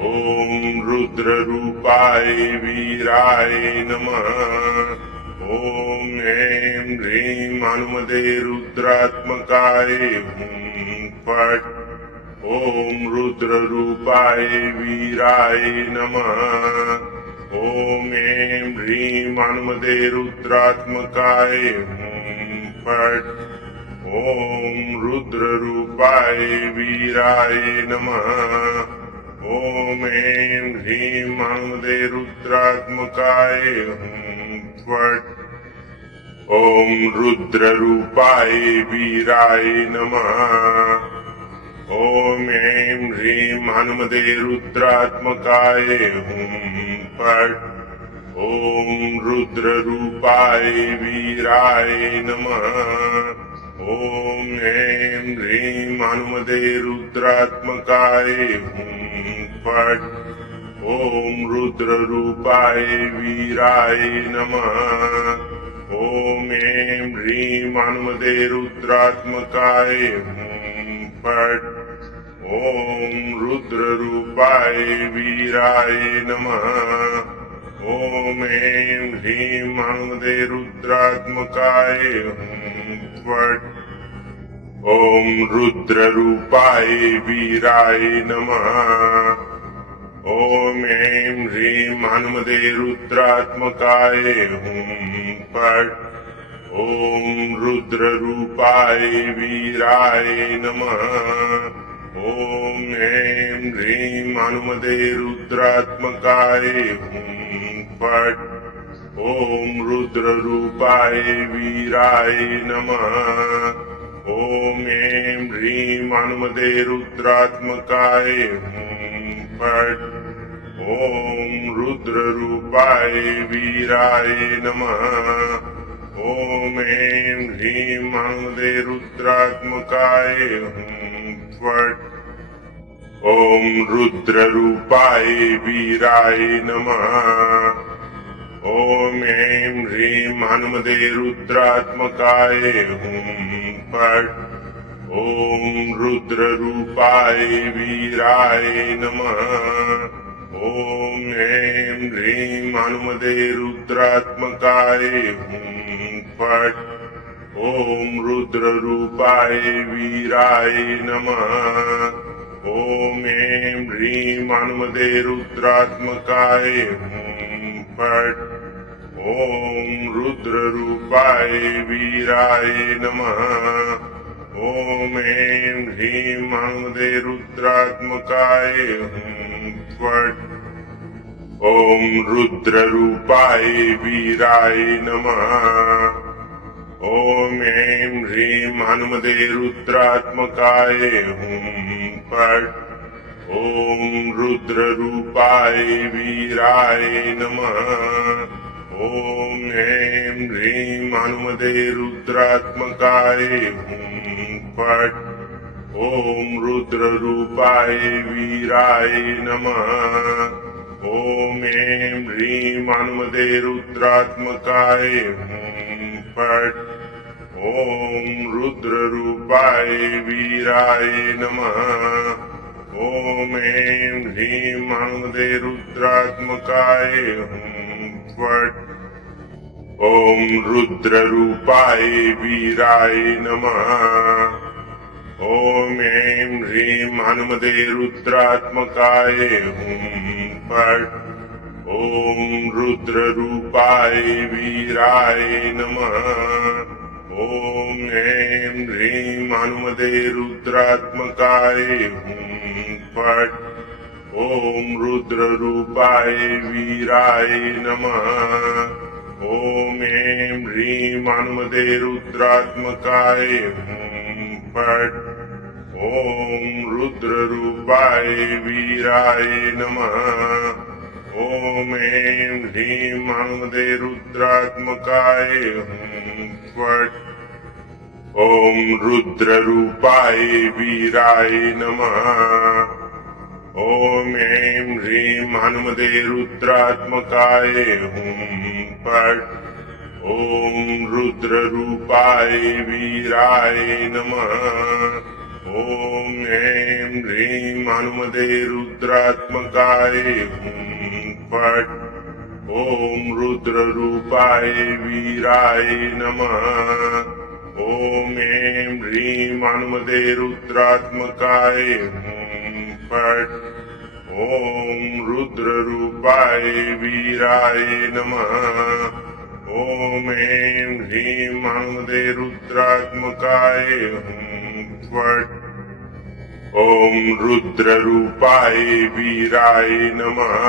ॐ रुद्ररूपाय वीराय नमः। ॐ ऐं ह्रीं हनुमते रुद्रात्मकाय हुं फट्। ॐ रुद्ररूपाय वीराय नमः। ॐ ऐं ह्रीं हनुमते रुद्रात्मकाय हुं फट् ॐ रुद्ररूपाय वीराय नमः। ॐ ऐं ह्रीं महामदे रुद्रात्मकाय हुं फट् ॐ रुद्ररूपाय वीराय नमः। ॐ ऐं ह्रीं हनुमते रुद्रात्मकाय हुं फट् ॐ रुद्ररूपाय वीराय नमः। ॐ ऐं ह्रीं हनुमते रुद्रात्मकाय हुं फट् ॐ रुद्ररूपाय वीराय नमः। ॐ ऐं ह्रीं हनुमते रुद्रात्मकाय हुं फट् ॐ रुद्ररूपाय वीराय नमः। ॐ ऐं ह्रीं हनुमते रुद्रात्मकाय हुं फट् ॐ रुद्ररूपाय वीराय नमः। ॐ ऐं ह्रीं हनुमते रुद्रात्मकाय हुं फट् ॐ रुद्ररूपाय वीराय नमः। ॐ ऐं ह्रीं हनुमते रुद्रात्मकाय हुं फट् ॐ रुद्ररूपाय वीराय नमः। ॐ ऐं ह्रीं हनुमते रुद्रात्मकाय हुं फट् ॐ रुद्ररूपाय वीराय नमः। ॐ ऐं ह्रीं हनुमते रुद्रात्मकाय हुं फट् ॐ रुद्ररूपाय वीराय नमः। ॐ ऐं ह्रीं हनुमते रुद्रात्मकाय हुं फट् ॐ रुद्ररूपाय वीराय नमः। ॐ ऐं ह्रीं हनुमते रुद्रात्मकाय हुं फट् ॐ रुद्ररूपाय वीराय नमः। ॐ ऐं ह्रीं हनुमते रुद्रात्मकाय हुं फट् ॐ रुद्ररूपाय वीराय नमः। ॐ ऐं ह्रीं हनुमते रुद्रात्मकाय हुं फट् ॐ रुद्ररूपाय वीराय नमः। ॐ ऐं ह्रीं हनुमते रुद्रात्मकाय हुं फट् ॐ रुद्ररूपाय वीराय नमः। ॐ ऐं ह्रीं हनुमते रुद्रात्मकाय हुं फट् ॐ रुद्ररूपाय वीराय नमः। ॐ ऐं ह्रीं हनुमते रुद्रात्मकाय हुं फट् ॐ रुद्ररूपाय वीराय नमः। ॐ ऐं ह्रीं हनुमते रुद्रात्मकाय हुं फट् ॐ रुद्ररूपाय वीराय नमः। ॐ ऐं ह्रीं हनुमते रुद्रात्मकाय हुं फट् ॐ रुद्ररूपाय वीराय नमः। ॐ ऐं ह्रीं हनुमते रुद्रात्मकाय हुं फट् ॐ रुद्ररूपाय वीराय नमः। ॐ ऐं ह्रीं हनुमते रुद्रात्मकाय हुं फट् ॐ रुद्ररूपाय वीराय नमः। ॐ ऐं ह्रीं हनुमते रुद्रात्मकाय हुं फट् ॐ रुद्ररूपाय वीराय नमः। ॐ ऐं ह्रीं हनुमते रुद्रात्मकाय हुं फट् ॐ रुद्ररूपाय वीराय नमः। ॐ ऐं ह्रीं हनुमते रुद्रात्मकाय हुं फट् ॐ रुद्ररूपाय वीराय नमः। ॐ ऐं ह्रीं हनुमते रुद्रात्मकाय हुं फट् ॐ रुद्ररूपाय वीराय नमः। ॐ ऐं ह्रीं महानमदे रुद्रात्मकाय हुं फट्। ॐ रुद्ररूपाय वीराय नमः।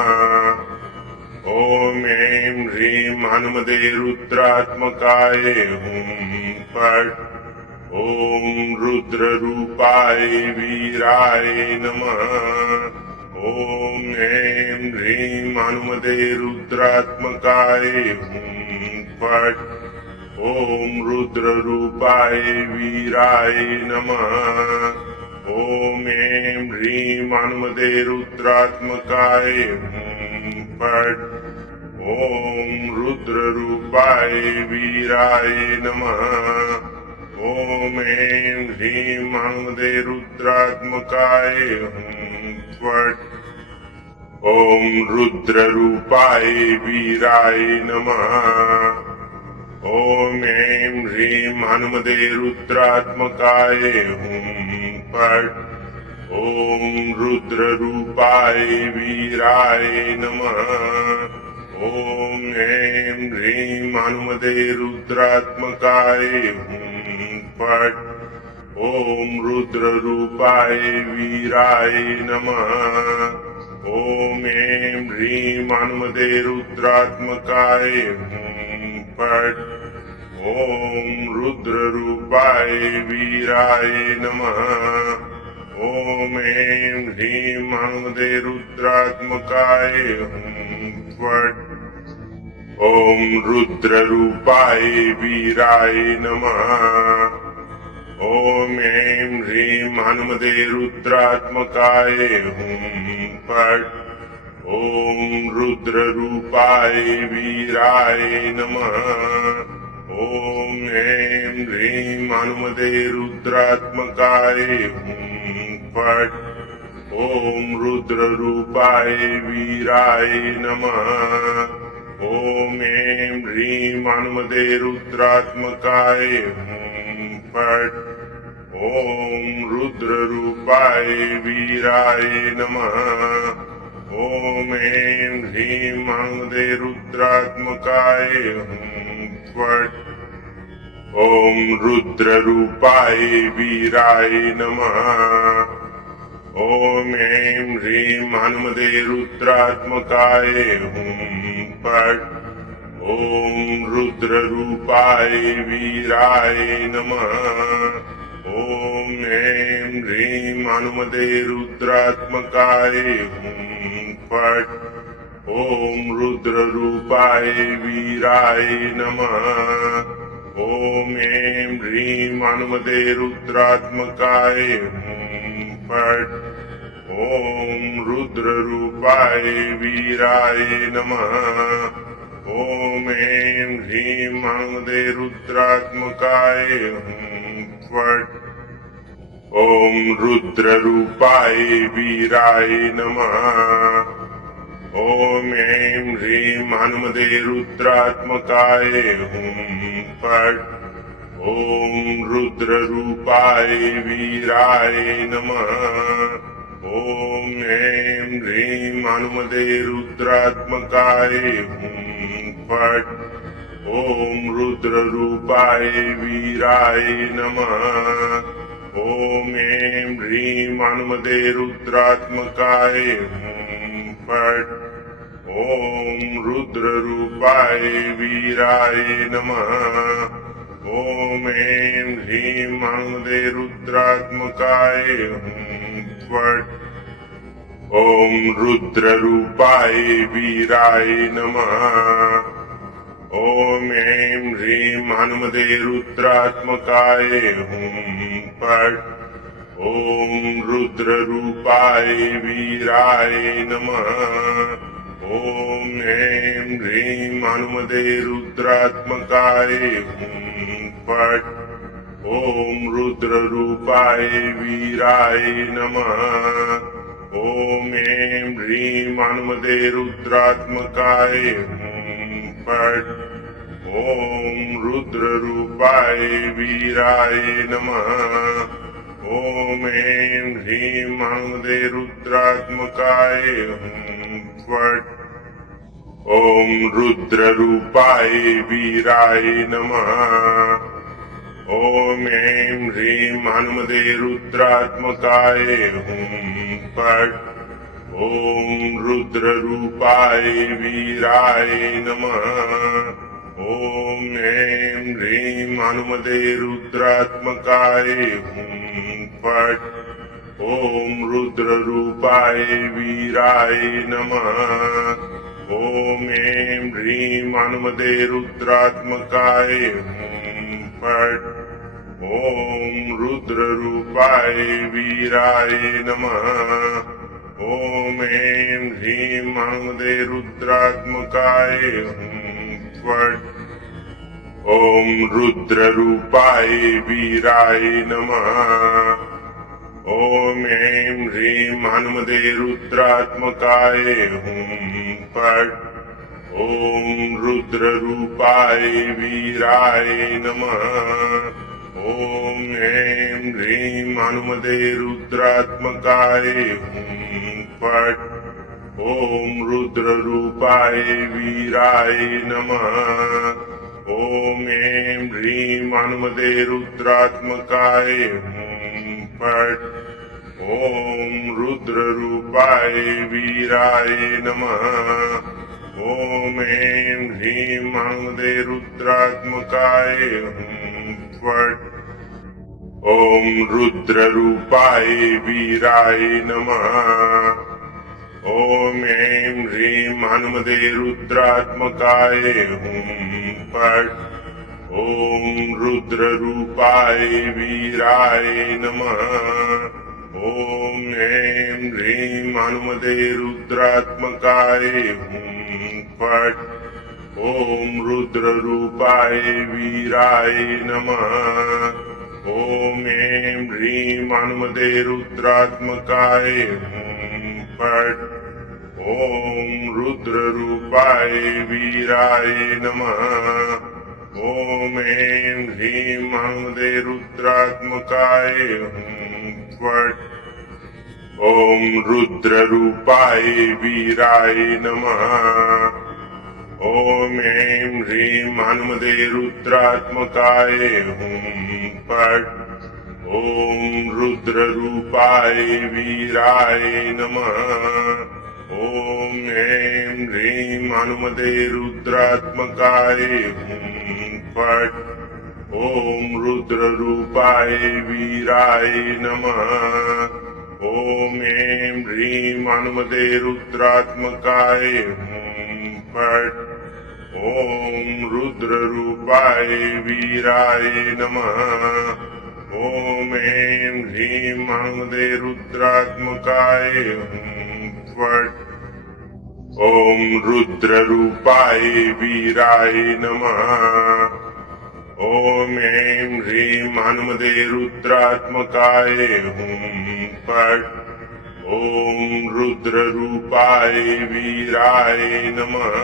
ॐ ऐं ह्रीं महानमदे रुद्रात्मकाय हुं फट्। ॐ रुद्ररूपाय वीराय नमः। ॐ ऐं ह्रीं महानमदे रुद्रात्मकाय हुं फट्। ॐ रुद्ररूपाय वीराय नमः। ॐ ऐं ह्रीं महानमदे रुद्रात्मकाय हुं फट्। ॐ रुद्ररूपाय वीराय नमः। ॐ ऐं ह्रीं महानमदे रुद्रात्मकाय हुं फट्। ॐ रुद्ररूपाय वीराय नमः। ॐ ऐं ह्रीं महानमदे रुद्रात्मकाय हुं फट्। ॐ रुद्ररूपाय वीराय नमः। ॐ ऐं ह्रीं महानमदे रुद्रात्मकाय हुं फट्। ॐ रुद्ररूपाय वीराय नमः। ॐ ऐं ह्रीं महानमदे रुद्रात्मकाय हुं फट्। ॐ रुद्ररूपाय वीराय नमः। ॐ ऐं ह्रीं महानमदे रुद्रात्मकाय हुं फट्। ॐ रुद्ररूपाय वीराय नमः। ॐ ऐं ह्रीं महानमदे रुद्रात्मकाय हुं फट्। ॐ रुद्ररूपाय वीराय नमः। ॐ ऐं ह्रीं महानमदे रुद्रात्मकाय हुं फट्। ॐ रुद्ररूपाय वीराय नमः। ॐ ऐं ह्रीं महानमदे रुद्रात्मकाय हुं फट्। ॐ रुद्ररूपाय वीराय नमः। ॐ ऐं ह्रीं महानमदे रुद्रात्मकाय हुं फट्। ॐ रुद्ररूपाय वीराय नमः। ॐ ऐं ह्रीं महानमदे रुद्रात्मकाय हुं फट्। ॐ रुद्ररूपाय वीराय नमः। ॐ ऐं ह्रीं महानमदे रुद्रात्मकाय हुं फट्। ॐ रुद्ररूपाय वीराय नमः। ॐ ऐं ह्रीं महानमदे रुद्रात्मकाय हुं फट्। ॐ रुद्ररूपाय वीराय नमः। ॐ ऐं ह्रीं महानमदे रुद्रात्मकाय हुं फट्। ॐ रुद्ररूपाय वीराय नमः। ॐ ऐं ह्रीं महानमदे रुद्रात्मकाय हुं फट्। ॐ रुद्ररूपाय वीराय नमः। ॐ ऐं ह्रीं महानमदे रुद्रात्मकाय हुं फट्। ॐ रुद्ररूपाय वीराय नमः। ॐ ऐं ह्रीं महानमदे रुद्रात्मकाय हुं फट्। ॐ रुद्ररूपाय वीराय नमः। ॐ ऐं ह्रीं महानमदे रुद्रात्मकाय हुं फट्। ॐ रुद्ररूपाय वीराय नमः। ॐ ऐं ह्रीं महानमदे रुद्रात्मकाय हुं फट्। ॐ रुद्ररूपाय वीराय नमः। ॐ ऐं ह्रीं महानमदे रुद्रात्मकाय हुं फट्। ॐ रुद्ररूपाय वीराय नमः। ॐ ऐं ह्रीं महानमदे रुद्रात्मकाय हुं फट्। ॐ रुद्ररूपाय वीराय नमः। ॐ ऐं ह्रीं महानमदे रुद्रात्मकाय हुं फट्। ॐ रुद्ररूपाय वीराय नमः। ॐ ऐं ह्रीं हनुमते रुद्रात्मकाय हुं फट्। ॐ रुद्ररूपाय वीराय नमः। ॐ ऐं ह्रीं हनुमते रुद्रात्मकाय हुं फट्। ॐ रुद्ररूपाय वीराय नमः। ॐ ऐं ह्रीं हनुमते रुद्रात्मकाय हुं फट्। ॐ रुद्ररूपाय वीराय नमः। ॐ ऐं ह्रीं हनुमते रुद्रात्मकाय हुं फट्। ॐ रुद्ररूपाय वीराय नमः। ॐ ऐं ह्रीं हनुमते रुद्रात्मकाय हुं फट्। ॐ रुद्ररूपाय वीराय नमः। ॐ ऐं ह्रीं हनुमते रुद्रात्मकाय हुं फट्। ॐ रुद्ररूपाय वीराय नमः। ॐ ऐं ह्रीं हनुमते रुद्रात्मकाय हुं फट्। ॐ रुद्ररूपाय वीराय नमः। ॐ ऐं ह्रीं हनुमते रुद्रात्मकाय हुं फट्। ॐ रुद्ररूपाय वीराय नमः। ॐ ऐं ह्रीं हनुमते रुद्रात्मकाय हुं फट्। ॐ रुद्ररूपाय वीराय नमः। ॐ ऐं ह्रीं हनुमते रुद्रात्मकाय हुं फट्। ॐ रुद्ररूपाय वीराय नमः। ॐ ऐं ह्रीं हनुमते रुद्रात्मकाय हुं फट्। ॐ रुद्ररूपाय वीराय नमः। ॐ ऐं ह्रीं हनुमते रुद्रात्मकाय हुं फट्। ॐ रुद्ररूपाय वीराय नमः। ॐ ऐं ह्रीं हनुमते रुद्रात्मकाय हुं फट्। ॐ रुद्ररूपाय वीराय नमः। ॐ ऐं ह्रीं हनुमते रुद्रात्मकाय हुं फट्। ॐ रुद्ररूपाय वीराय नमः। ॐ ऐं ह्रीं हनुमते रुद्रात्मकाय हुं फट्। ॐ रुद्ररूपाय वीराय नमः। ॐ ऐं ह्रीं हनुमते रुद्रात्मकाय हुं फट्। ॐ रुद्ररूपाय वीराय नमः। ॐ ऐं ह्रीं हनुमते रुद्रात्मकाय हुं फट्। ॐ रुद्ररूपाय वीराय नमः।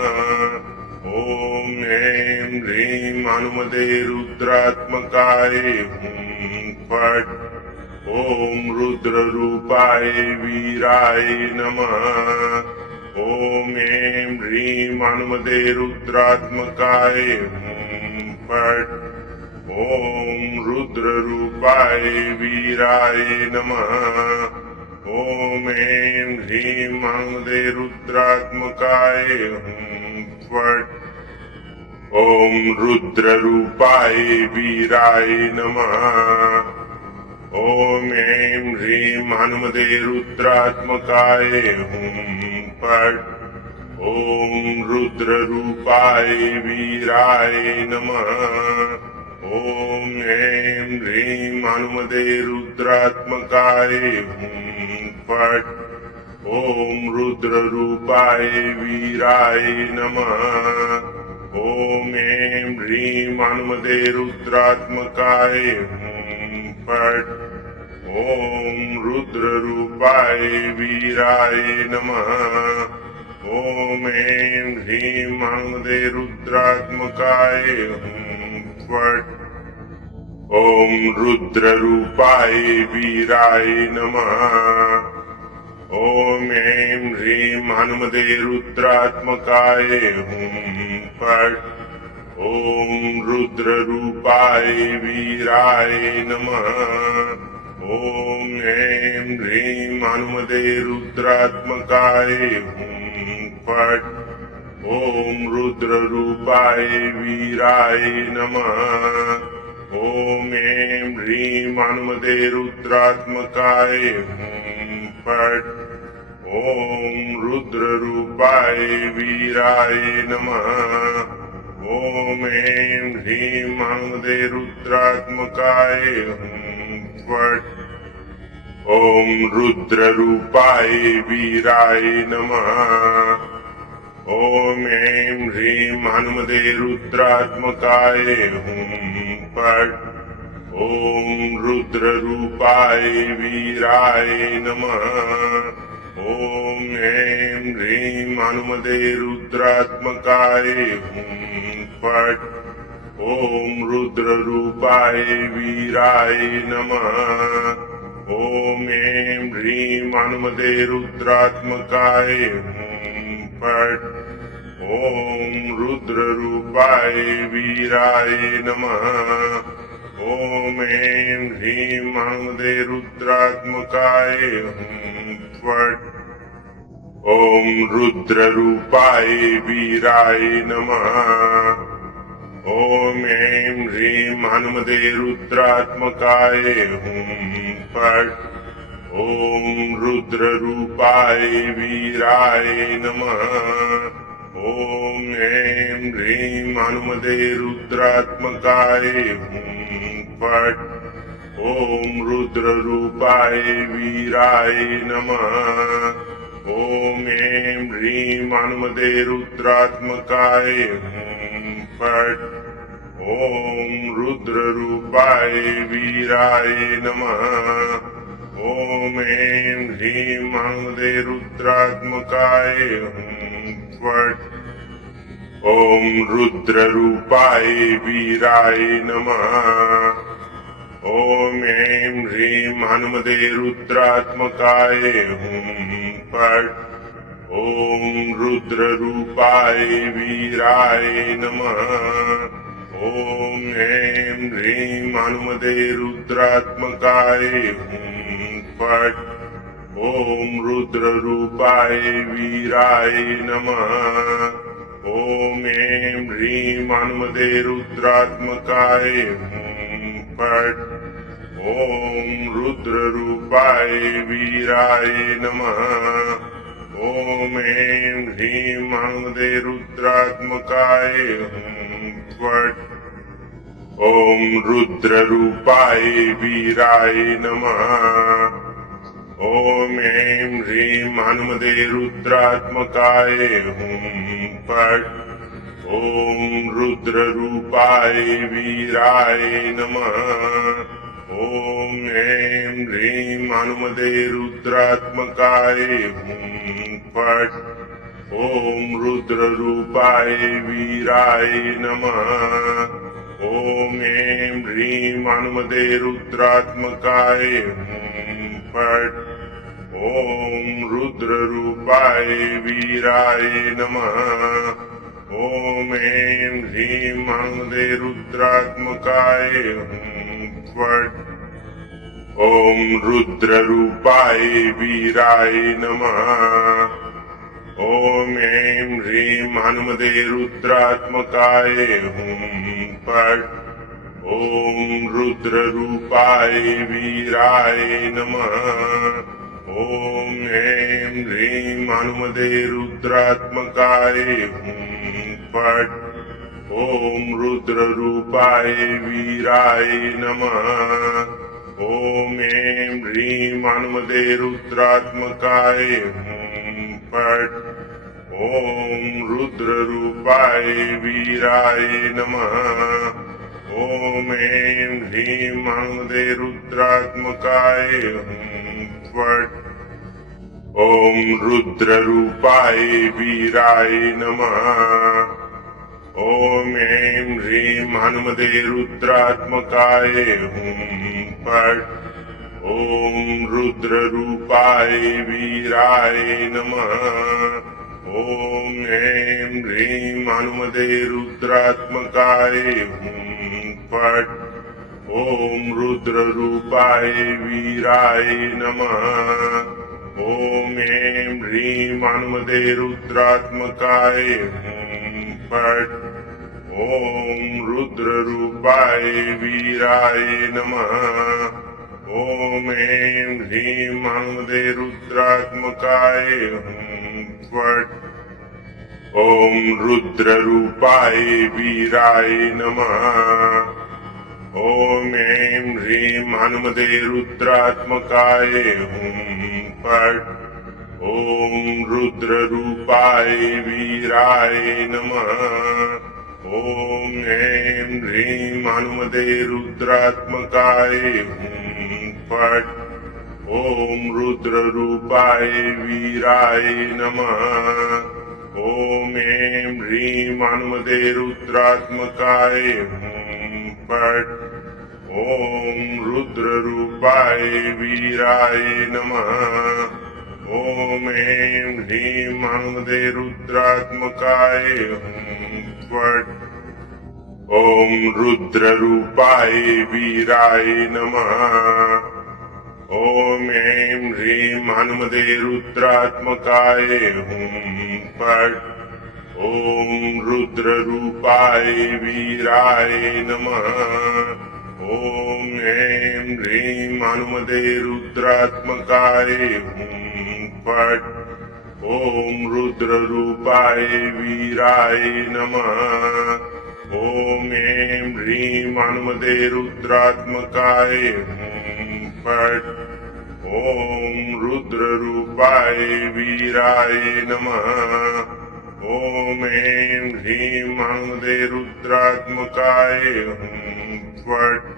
ॐ ऐं ह्रीं हनुमते रुद्रात्मकाय हुं फट्। ॐ रुद्ररूपाय वीराय नमः। ॐ ऐं ह्रीं हनुमते रुद्रात्मकाय हुं फट्। ॐ रुद्ररूपाय वीराय नमः। ॐ ऐं ह्रीं हनुमते रुद्रात्मकाय हुं फट्। ॐ रुद्ररूपाय वीराय नमः। ॐ ऐं ह्रीं हनुमते रुद्रात्मकाय हुं फट्। ॐ रुद्ररूपाय वीराय नमः। ॐ ऐं ह्रीं हनुमते रुद्रात्मकाय हुं फट्। ॐ रुद्ररूपाय वीराय नमः। ॐ ऐं ह्रीं हनुमते रुद्रात्मकाय हुं फट्। ॐ रुद्ररूपाय वीराय नमः। ॐ ऐं ह्रीं हनुमते रुद्रात्मकाय हुं फट्। ॐ रुद्ररूपाय वीराय नमः। ॐ ऐं ह्रीं हनुमते रुद्रात्मकाय हुं फट्। ॐ रुद्ररूपाय वीराय नमः। ॐ ऐं ह्रीं हनुमते रुद्रात्मकाय हुं फट्। ॐ रुद्ररूपाय वीराय नमः। ॐ ऐं ह्रीं हनुमते रुद्रात्मकाय हुं फट्। ॐ रुद्ररूपाय वीराय नमः। ॐ ऐं ह्रीं हनुमते रुद्रात्मकाय हुं फट्। ॐ रुद्ररूपाय वीराय नमः। ॐ ऐं ह्रीं हनुमते रुद्रात्मकाय हुं फट्। ॐ रुद्ररूपाय वीराय नमः। ॐ ऐं ह्रीं हनुमते रुद्रात्मकाय हुं फट्। ॐ रुद्ररूपाय वीराय नमः। ॐ ऐं ह्रीं हनुमते रुद्रात्मकाय हुं फट्। ॐ रुद्ररूपाय वीराय नमः। ॐ ऐं ह्रीं हनुमते रुद्रात्मकाय हुं फट्। ॐ रुद्ररूपाय वीराय नमः। ॐ ऐं ह्रीं हनुमते रुद्रात्मकाय हुं फट्। ॐ रुद्ररूपाय वीराय नमः। ॐ ऐं ह्रीं हनुमते रुद्रात्मकाय हुं फट्। ॐ रुद्ररूपाय वीराय नमः। ॐ ऐं ह्रीं हनुमते रुद्रात्मकाय हुं फट्। ॐ रुद्ररूपाय वीराय नमः। ॐ ऐं ह्रीं हनुमते रुद्रात्मकाय हुं फट्। ॐ रुद्ररूपाय वीराय नमः। ॐ ऐं ह्रीं हनुमते रुद्रात्मकाय हुं फट्। ॐ रुद्ररूपाय वीराय नमः। ॐ ऐं ह्रीं हनुमते रुद्रात्मकाय हुं फट्। ॐ रुद्ररूपाय वीराय नमः। ॐ ऐं ह्रीं हनुमते रुद्रात्मकाय हुं फट्। ॐ रुद्ररूपाय वीराय नमः। ॐ ऐं ह्रीं हनुमते रुद्रात्मकाय हुं फट्। ॐ रुद्ररूपाय वीराय नमः। ॐ ऐं ह्रीं हनुमते रुद्रात्मकाय हुं फट्। ॐ रुद्ररूपाय वीराय नमः। ॐ ऐं ह्रीं हनुमते रुद्रात्मकाय हुं फट्। ॐ रुद्ररूपाय वीराय नमः। ॐ ऐं ह्रीं हनुमते रुद्रात्मकाय हुं फट्। ॐ रुद्ररूपाय वीराय नमः। ॐ ऐं ह्रीं हनुमते रुद्रात्मकाय हुं फट्। ॐ रुद्ररूपाय वीराय नमः। ॐ ऐं ह्रीं हनुमते रुद्रात्मकाय हुं फट्। ॐ रुद्ररूपाय वीराय नमः। ॐ ऐं ह्रीं हनुमते रुद्रात्मकाय हुं फट्। ॐ रुद्ररूपाय वीराय नमः। ॐ ऐं ह्रीं हनुमते रुद्रात्मकाय हुं फट्। ॐ रुद्ररूपाय वीराय नमः। ॐ ऐं ह्रीं हनुमते रुद्रात्मकाय हुं फट्। ॐ रुद्ररूपाय वीराय नमः। ॐ ऐं ह्रीं हनुमते रुद्रात्मकाय हुं फट्। ॐ रुद्ररूपाय वीराय नमः। ॐ ऐं ह्रीं हनुमते रुद्रात्मकाय हुं फट्। ॐ रुद्ररूपाय वीराय नमः। ॐ ऐं ह्रीं हनुमते रुद्रात्मकाय हुं फट्। ॐ रुद्ररूपाय वीराय नमः। ॐ ऐं ह्रीं हनुमते रुद्रात्मकाय हुं फट्। ॐ रुद्ररूपाय वीराय नमः। ॐ ऐं ह्रीं हनुमते रुद्रात्मकाय हुं फट्। ॐ रुद्ररूपाय वीराय नमः। ॐ ऐं ह्रीं हनुमते रुद्रात्मकाय हुं फट्। ॐ रुद्ररूपाय वीराय नमः। ॐ ऐं ह्रीं हनुमते रुद्रात्मकाय हुं फट्। ॐ रुद्ररूपाय वीराय नमः। ॐ ऐं ह्रीं हनुमते रुद्रात्मकाय हुं फट्। ॐ रुद्ररूपाय वीराय नमः। ॐ ऐं ह्रीं हनुमते रुद्रात्मकाय हुं फट्। ॐ रुद्ररूपाय वीराय नमः। ॐ ऐं ह्रीं हनुमते रुद्रात्मकाय हुं फट्। ॐ रुद्ररूपाय वीराय नमः। ॐ ऐं ह्रीं हनुमते रुद्रात्मकाय हुं फट्। ॐ रुद्ररूपाय वीराय नमः। ॐ ऐं ह्रीं हनुमते रुद्रात्मकाय हुं फट्।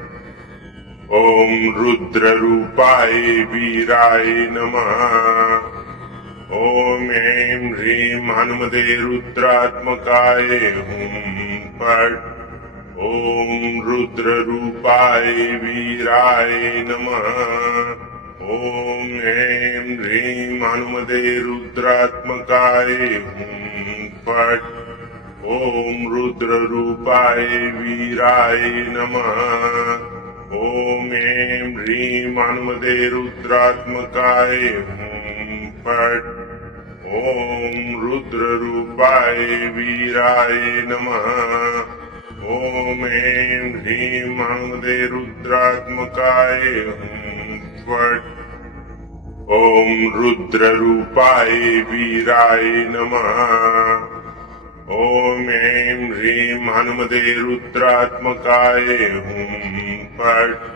ॐ रुद्ररूपाय वीराय नमः। ॐ ऐं ह्रीं हनुमते रुद्रात्मकाय हुं फट्। ॐ रुद्ररूपाय वीराय नमः। ॐ ऐं ह्रीं हनुमते रुद्रात्मकाय हुं फट्। ॐ रुद्ररूपाय वीराय नमः। ॐ ऐं ह्रीं हनुमते रुद्रात्मकाय हुं फट्। ॐ रुद्ररूपाय वीराय नमः। ॐ ऐं ह्रीं हनुमते रुद्रात्मकाय हुं फट्। ॐ रुद्ररूपाय वीराय नमः। ॐ ऐं ह्रीं हनुमते रुद्रात्मकाय हुं फट्।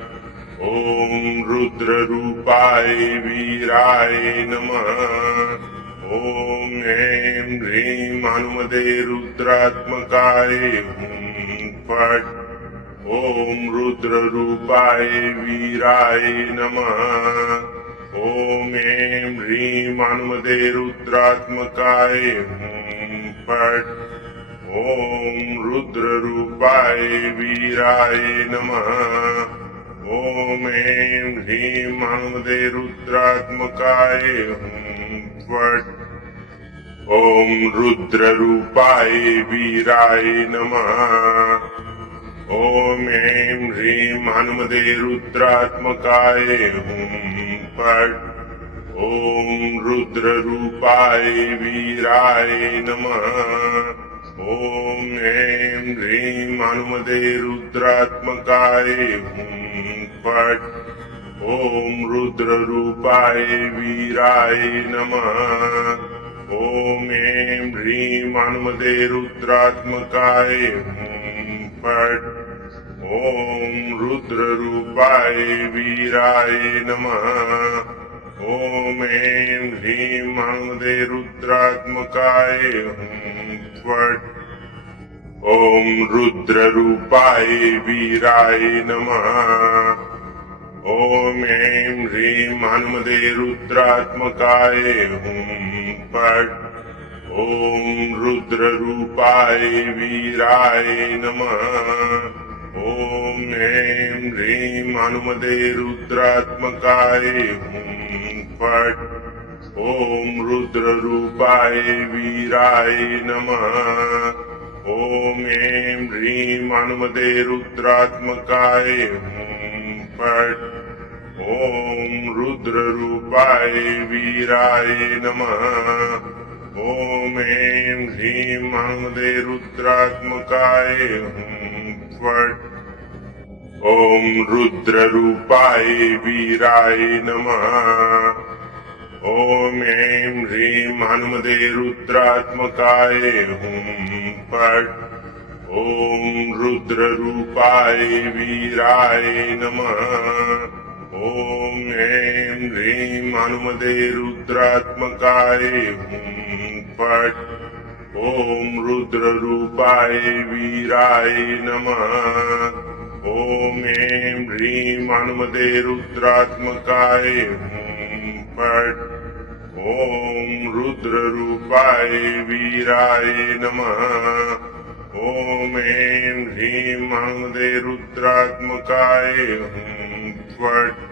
ॐ रुद्ररूपाय वीराय नमः। ॐ ऐं ह्रीं हनुमते रुद्रात्मकाय हुं फट्। ॐ रुद्ररूपाय वीराय नमः। ॐ ऐं ह्रीं हनुमते रुद्रात्मकाय हुं फट्। ॐ रुद्ररूपाय वीराय नमः। ॐ ऐं ह्रीं हनुमते रुद्रात्मकाय हुं फट्। ॐ रुद्ररूपाय वीराय नमः। ॐ ऐं ह्रीं हनुमते रुद्रात्मकाय हुं फट्। ॐ रुद्ररूपाय वीराय नमः। ॐ ऐं ह्रीं हनुमते रुद्रात्मकाय हुं फट्। ॐ रुद्ररूपाय वीराय नमः। ॐ ऐं ह्रीं हनुमते रुद्रात्मकाय हुं फट्। ॐ रुद्ररूपाय वीराय नमः। ॐ ऐं ह्रीं हनुमते रुद्रात्मकाय हुं फट्। ॐ रुद्ररूपाय वीराय नमः। ॐ ऐं ह्रीं हनुमते रुद्रात्मकाय हुं फट्। ॐ रुद्ररूपाय वीराय नमः। ॐ ऐं ह्रीं हनुमते रुद्रात्मकाय हुं फट्। ॐ रुद्ररूपाय वीराय नमः। ॐ ऐं ह्रीं हनुमते रुद्रात्मकाय हुं फट्। ॐ रुद्ररूपाय वीराय नमः। ॐ ऐं ह्रीं हनुमते रुद्रात्मकाय हुं फट्। ॐ रुद्ररूपाय वीराय नमः। ॐ ऐं ह्रीं हनुमते रुद्रात्मकाय हुं फट्। ॐ रुद्ररूपाय वीराय नमः। ॐ ऐं ह्रीं हनुमते रुद्रात्मकाय हुं फट्। ॐ रुद्ररूपाय वीराय नमः। ॐ ऐं ह्रीं हनुमते रुद्रात्मकाय हुं फट्। ॐ रुद्ररूपाय वीराय नमः। ॐ ऐं ह्रीं हनुमते रुद्रात्मकाय हुं फट्।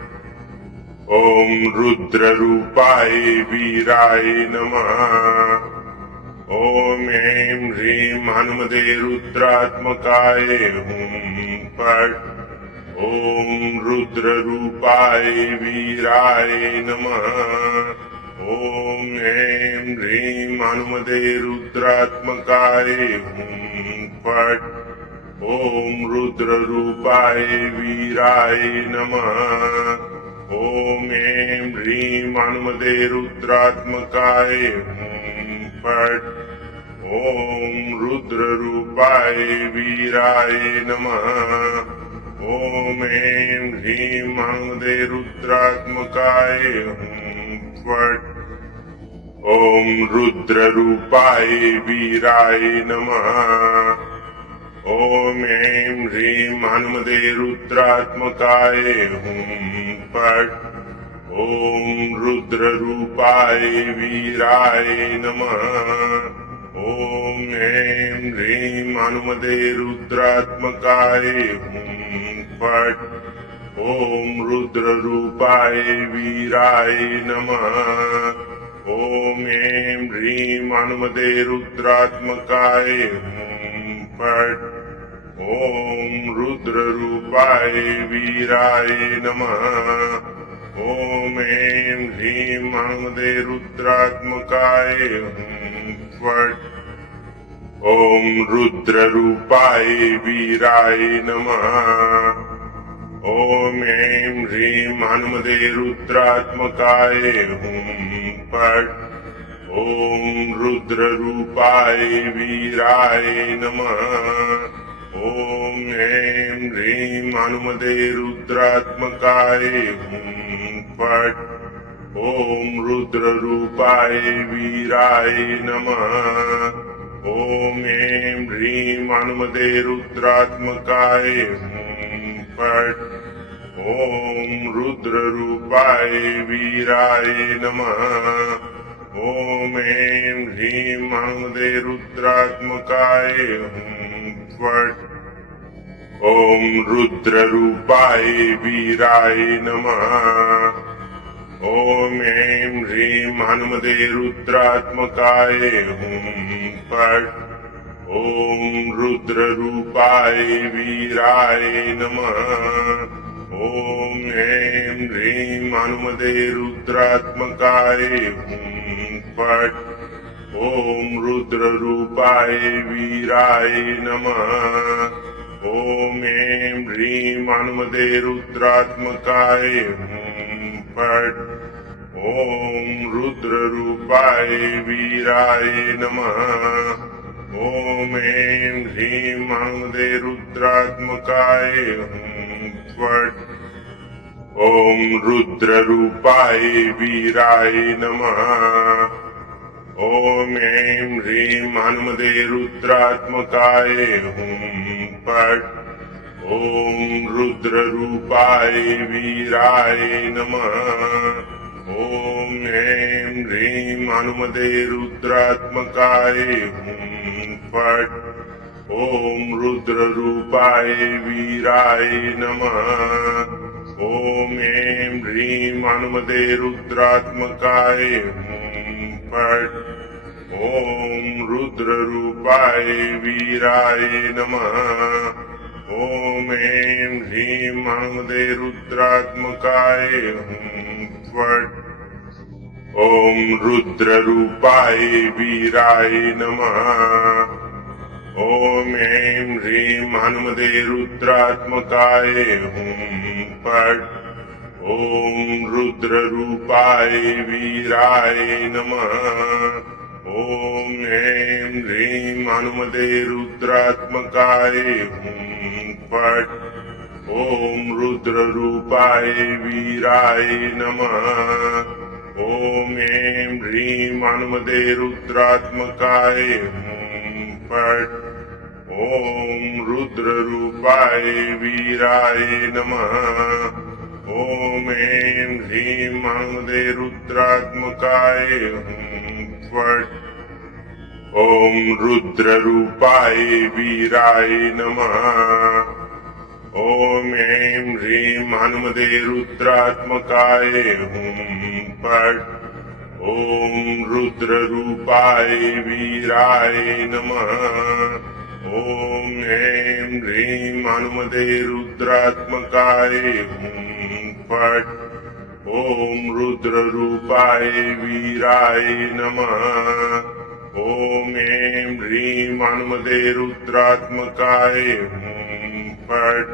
ॐ रुद्ररूपाय वीराय नमः। ॐ ऐं ह्रीं हनुमते रुद्रात्मकाय हुं फट्। ॐ रुद्ररूपाय वीराय नमः। ॐ ऐं ह्रीं हनुमते रुद्रात्मकाय हुं फट्। ॐ रुद्ररूपाय वीराय नमः। ॐ ऐं ह्रीं हनुमते रुद्रात्मकाय हुं फट्। ॐ रुद्ररूपाय वीराय नमः। ॐ ऐं ह्रीं हनुमते रुद्रात्मकाय हुं फट्। ॐ रुद्ररूपाय वीराय नमः। ॐ ऐं ह्रीं हनुमते रुद्रात्मकाय हुं फट्। ॐ रुद्ररूपाय वीराय नमः। ॐ ऐं ह्रीं हनुमते रुद्रात्मकाय हुं फट्। ॐ रुद्ररूपाय वीराय नमः। ॐ ऐं ह्रीं हनुमते रुद्रात्मकाय हुं फट्। ॐ रुद्ररूपाय वीराय नमः। ॐ ऐं ह्रीं हनुमते रुद्रात्मकाय हुं फट्। ॐ रुद्ररूपाय वीराय नमः। ॐ ऐं ह्रीं हनुमते रुद्रात्मकाय हुं फट्। ॐ रुद्ररूपाय वीराय नमः। ॐ ऐं ह्रीं हनुमते रुद्रात्मकाय हुं फट्। ॐ रुद्ररूपाय वीराय नमः। ॐ ऐं ह्रीं हनुमते रुद्रात्मकाय हुं फट्। ॐ रुद्ररूपाय वीराय नमः। ॐ ऐं ह्रीं हनुमते रुद्रात्मकाय हुं फट्। ॐ रुद्ररूपाय वीराय नमः। ॐ ऐं ह्रीं हनुमते रुद्रात्मकाय हुं फट्। ॐ रुद्ररूपाय वीराय नमः। ॐ ऐं ह्रीं हनुमते रुद्रात्मकाय हुं फट्। ॐ रुद्ररूपाय वीराय नमः। ॐ ऐं ह्रीं हनुमते रुद्रात्मकाय हुं फट्। ॐ रुद्ररूपाय वीराय नमः। ॐ ऐं ह्रीं हनुमते रुद्रात्मकाय हुं फट्। ॐ रुद्ररूपाय वीराय नमः। ॐ ऐं ह्रीं हनुमते रुद्रात्मकाय हुं फट्। ॐ रुद्ररूपाय वीराय नमः। ॐ ऐं ह्रीं हनुमते रुद्रात्मकाय हुं फट्। ॐ रुद्ररूपाय वीराय नमः। ॐ ऐं ह्रीं हनुमते रुद्रात्मकाय हुं फट्। ॐ रुद्ररूपाय वीराय नमः। ॐ ऐं ह्रीं हनुमते रुद्रात्मकाय हुं फट्। ॐ रुद्ररूपाय वीराय नमः। ॐ ऐं ह्रीं हनुमते रुद्रात्मकाय हुं फट्। ॐ रुद्ररूपाय वीराय नमः। ॐ ऐं ह्रीं हनुमते रुद्रात्मकाय हुं फट्। ॐ रुद्ररूपाय वीराय नमः। ॐ ऐं ह्रीं हनुमते रुद्रात्मकाय हुं फट्। ॐ रुद्ररूपाय वीराय नमः। ॐ ऐं ह्रीं हनुमते रुद्रात्मकाय हुं फट्। ॐ रुद्ररूपाय वीराय नमः। ॐ ऐं ह्रीं हनुमते रुद्रात्मकाय हुं फट्। ॐ रुद्ररूपाय वीराय नमः। ॐ ऐं ह्रीं हनुमते रुद्रात्मकाय हुं फट्। ॐ रुद्ररूपाय वीराय नमः। ॐ ऐं ह्रीं हनुमते रुद्रात्मकाय हुं फट्।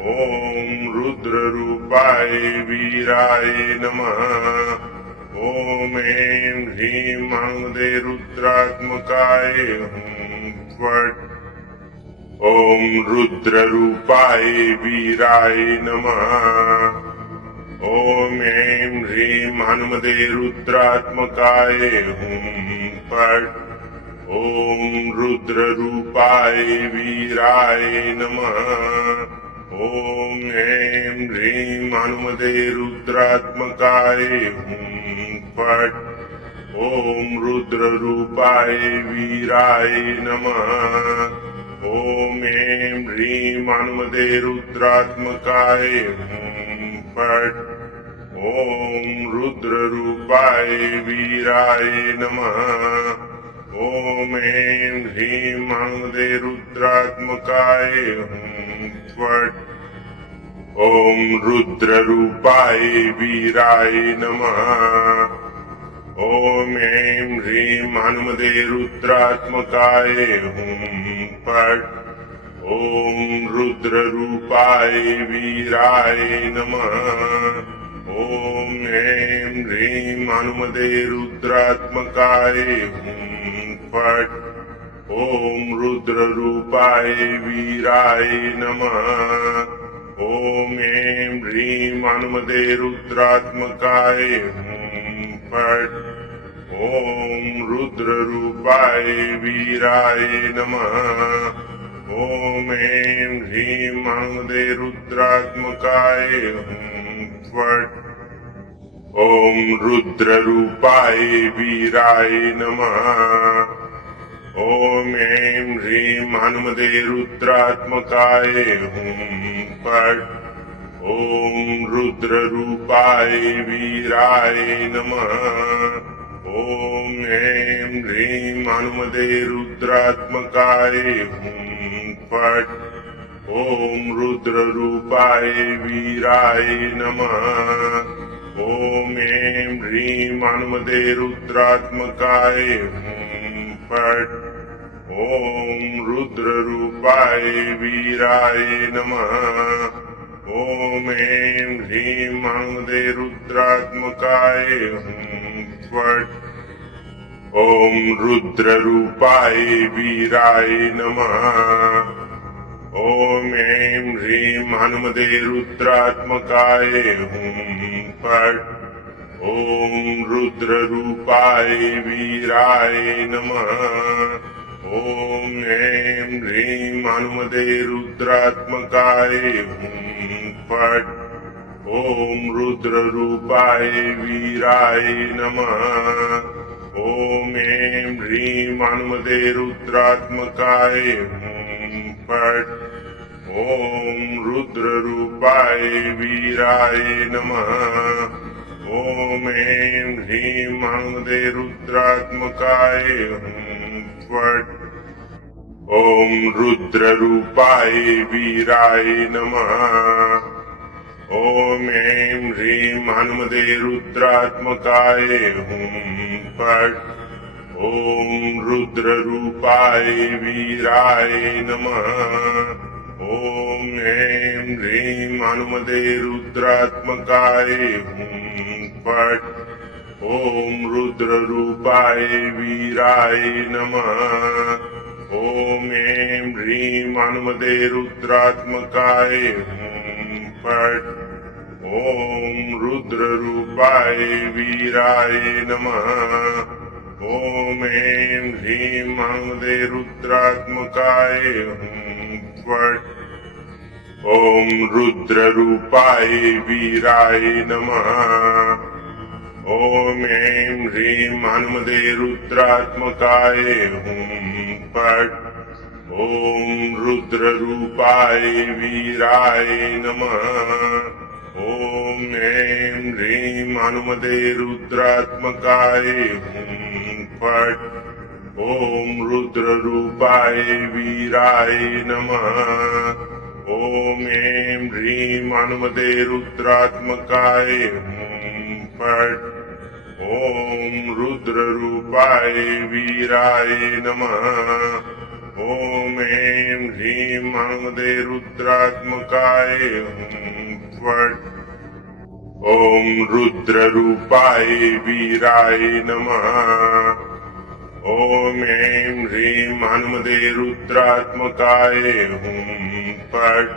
ॐ रुद्ररूपाय वीराय नमः। ॐ ऐं ह्रीं हनुमते रुद्रात्मकाय हुं फट्। ॐ रुद्ररूपाय वीराय नमः। ॐ ऐं ह्रीं हनुमते रुद्रात्मकाय हुं फट्। ॐ रुद्ररूपाय वीराय नमः। ॐ ऐं ह्रीं हनुमते रुद्रात्मकाय हुं फट्। ॐ रुद्ररूपाय वीराय नमः। ॐ ऐं ह्रीं हनुमते रुद्रात्मकाय हुं फट्। ॐ रुद्ररूपाय वीराय नमः। ॐ ऐं ह्रीं हनुमते रुद्रात्मकाय हुं फट्। ॐ रुद्ररूपाय वीराय नमः। ॐ ऐं ह्रीं हनुमते रुद्रात्मकाय हुं फट्। ॐ रुद्ररूपाय वीराय नमः। ॐ ऐं ह्रीं हनुमते रुद्रात्मकाय हुं फट्। ॐ रुद्ररूपाय वीराय नमः। ॐ ऐं ह्रीं हनुमते रुद्रात्मकाय हुं फट्। ॐ रुद्ररूपाय वीराय नमः। ॐ ऐं ह्रीं हनुमते रुद्रात्मकाय हुं फट्। ॐ रुद्ररूपाय वीराय नमः। ॐ ऐं ह्रीं हनुमते रुद्रात्मकाय हुं फट्। ॐ रुद्ररूपाय वीराय नमः। ॐ ऐं ह्रीं हनुमते रुद्रात्मकाय हुं फट्। ॐ रुद्ररूपाय वीराय नमः। ॐ ऐं ह्रीं हनुमते रुद्रात्मकाय हुं फट्। ॐ रुद्ररूपाय वीराय नमः। ॐ ऐं ह्रीं हनुमते रुद्रात्मकाय हुं फट्। ॐ रुद्ररूपाय वीराय नमः। ॐ ऐं ह्रीं हनुमते रुद्रात्मकाय हुं फट्। ॐ रुद्ररूपाय वीराय नमः। ॐ ऐं ह्रीं हनुमते रुद्रात्मकाय हुं फट्। ॐ रुद्ररूपाय वीराय नमः। ॐ ऐं ह्रीं हनुमते रुद्रात्मकाय हुं फट्। ॐ रुद्ररूपाय वीराय नमः। ॐ ऐं ह्रीं हनुमते रुद्रात्मकाय हुं फट्। ॐ रुद्ररूपाय वीराय नमः। ॐ ऐं ह्रीं हनुमते रुद्रात्मकाय हुं फट्। ॐ रुद्ररूपाय वीराय नमः। ॐ ऐं ह्रीं हनुमते रुद्रात्मकाय हुं फट्। ॐ रुद्ररूपाय वीराय नमः। ॐ ऐं ह्रीं हनुमते रुद्रात्मकाय हुं फट्। ॐ रुद्ररूपाय वीराय नमः। ॐ ऐं ह्रीं हनुमते रुद्रात्मकाय हुं फट्। ॐ रुद्ररूपाय वीराय नमः। ॐ ऐं ह्रीं हनुमते रुद्रात्मकाय हुं फट्। ॐ रुद्ररूपाय वीराय नमः। ॐ ऐं ह्रीं हनुमते रुद्रात्मकाय हुं फट्। ॐ रुद्ररूपाय वीराय नमः। ॐ ऐं ह्रीं हनुमते रुद्रात्मकाय हुं फट्। ॐ रुद्ररूपाय वीराय नमः। ॐ ऐं ह्रीं हनुमते रुद्रात्मकाय हुं फट्। ॐ रुद्ररूपाय वीराय नमः। ॐ ऐं ह्रीं हनुमते रुद्रात्मकाय हुं फट्।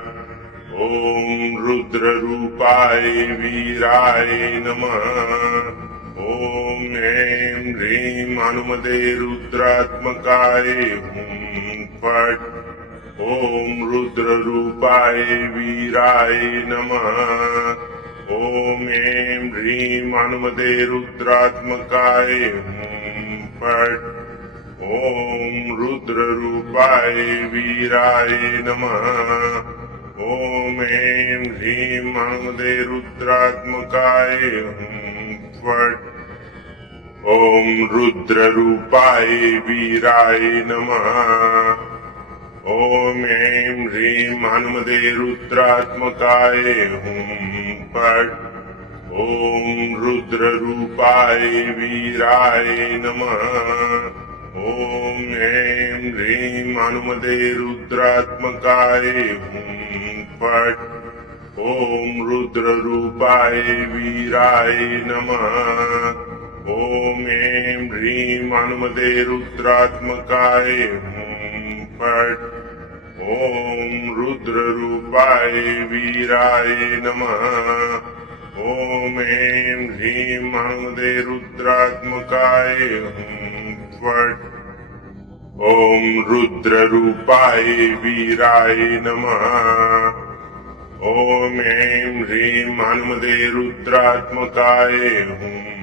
ॐ रुद्ररूपाय वीराय नमः। ॐ ऐं ह्रीं हनुमते रुद्रात्मकाय हुं फट्। ॐ रुद्ररूपाय वीराय नमः। ॐ ऐं ह्रीं हनुमते रुद्रात्मकाय हुं फट्। ॐ रुद्ररूपाय वीराय नमः। ॐ ऐं ह्रीं हनुमते रुद्रात्मकाय हुं फट्। ॐ रुद्ररूपाय वीराय नमः। ॐ ऐं ह्रीं हनुमते रुद्रात्मकाय हुं फट्। ॐ रुद्ररूपाय वीराय नमः। ॐ ऐं ह्रीं हनुमते रुद्रात्मकाय हुं फट्। ॐ रुद्ररूपाय वीराय नमः। ॐ ऐं ह्रीं हनुमते रुद्रात्मकाय हुं फट्। ॐ रुद्ररूपाय वीराय नमः। ॐ ऐं ह्रीं हनुमते रुद्रात्मकाय हुं फट्। ॐ रुद्ररूपाय वीराय नमः। ॐ ऐं ह्रीं हनुमते रुद्रात्मकाय हुं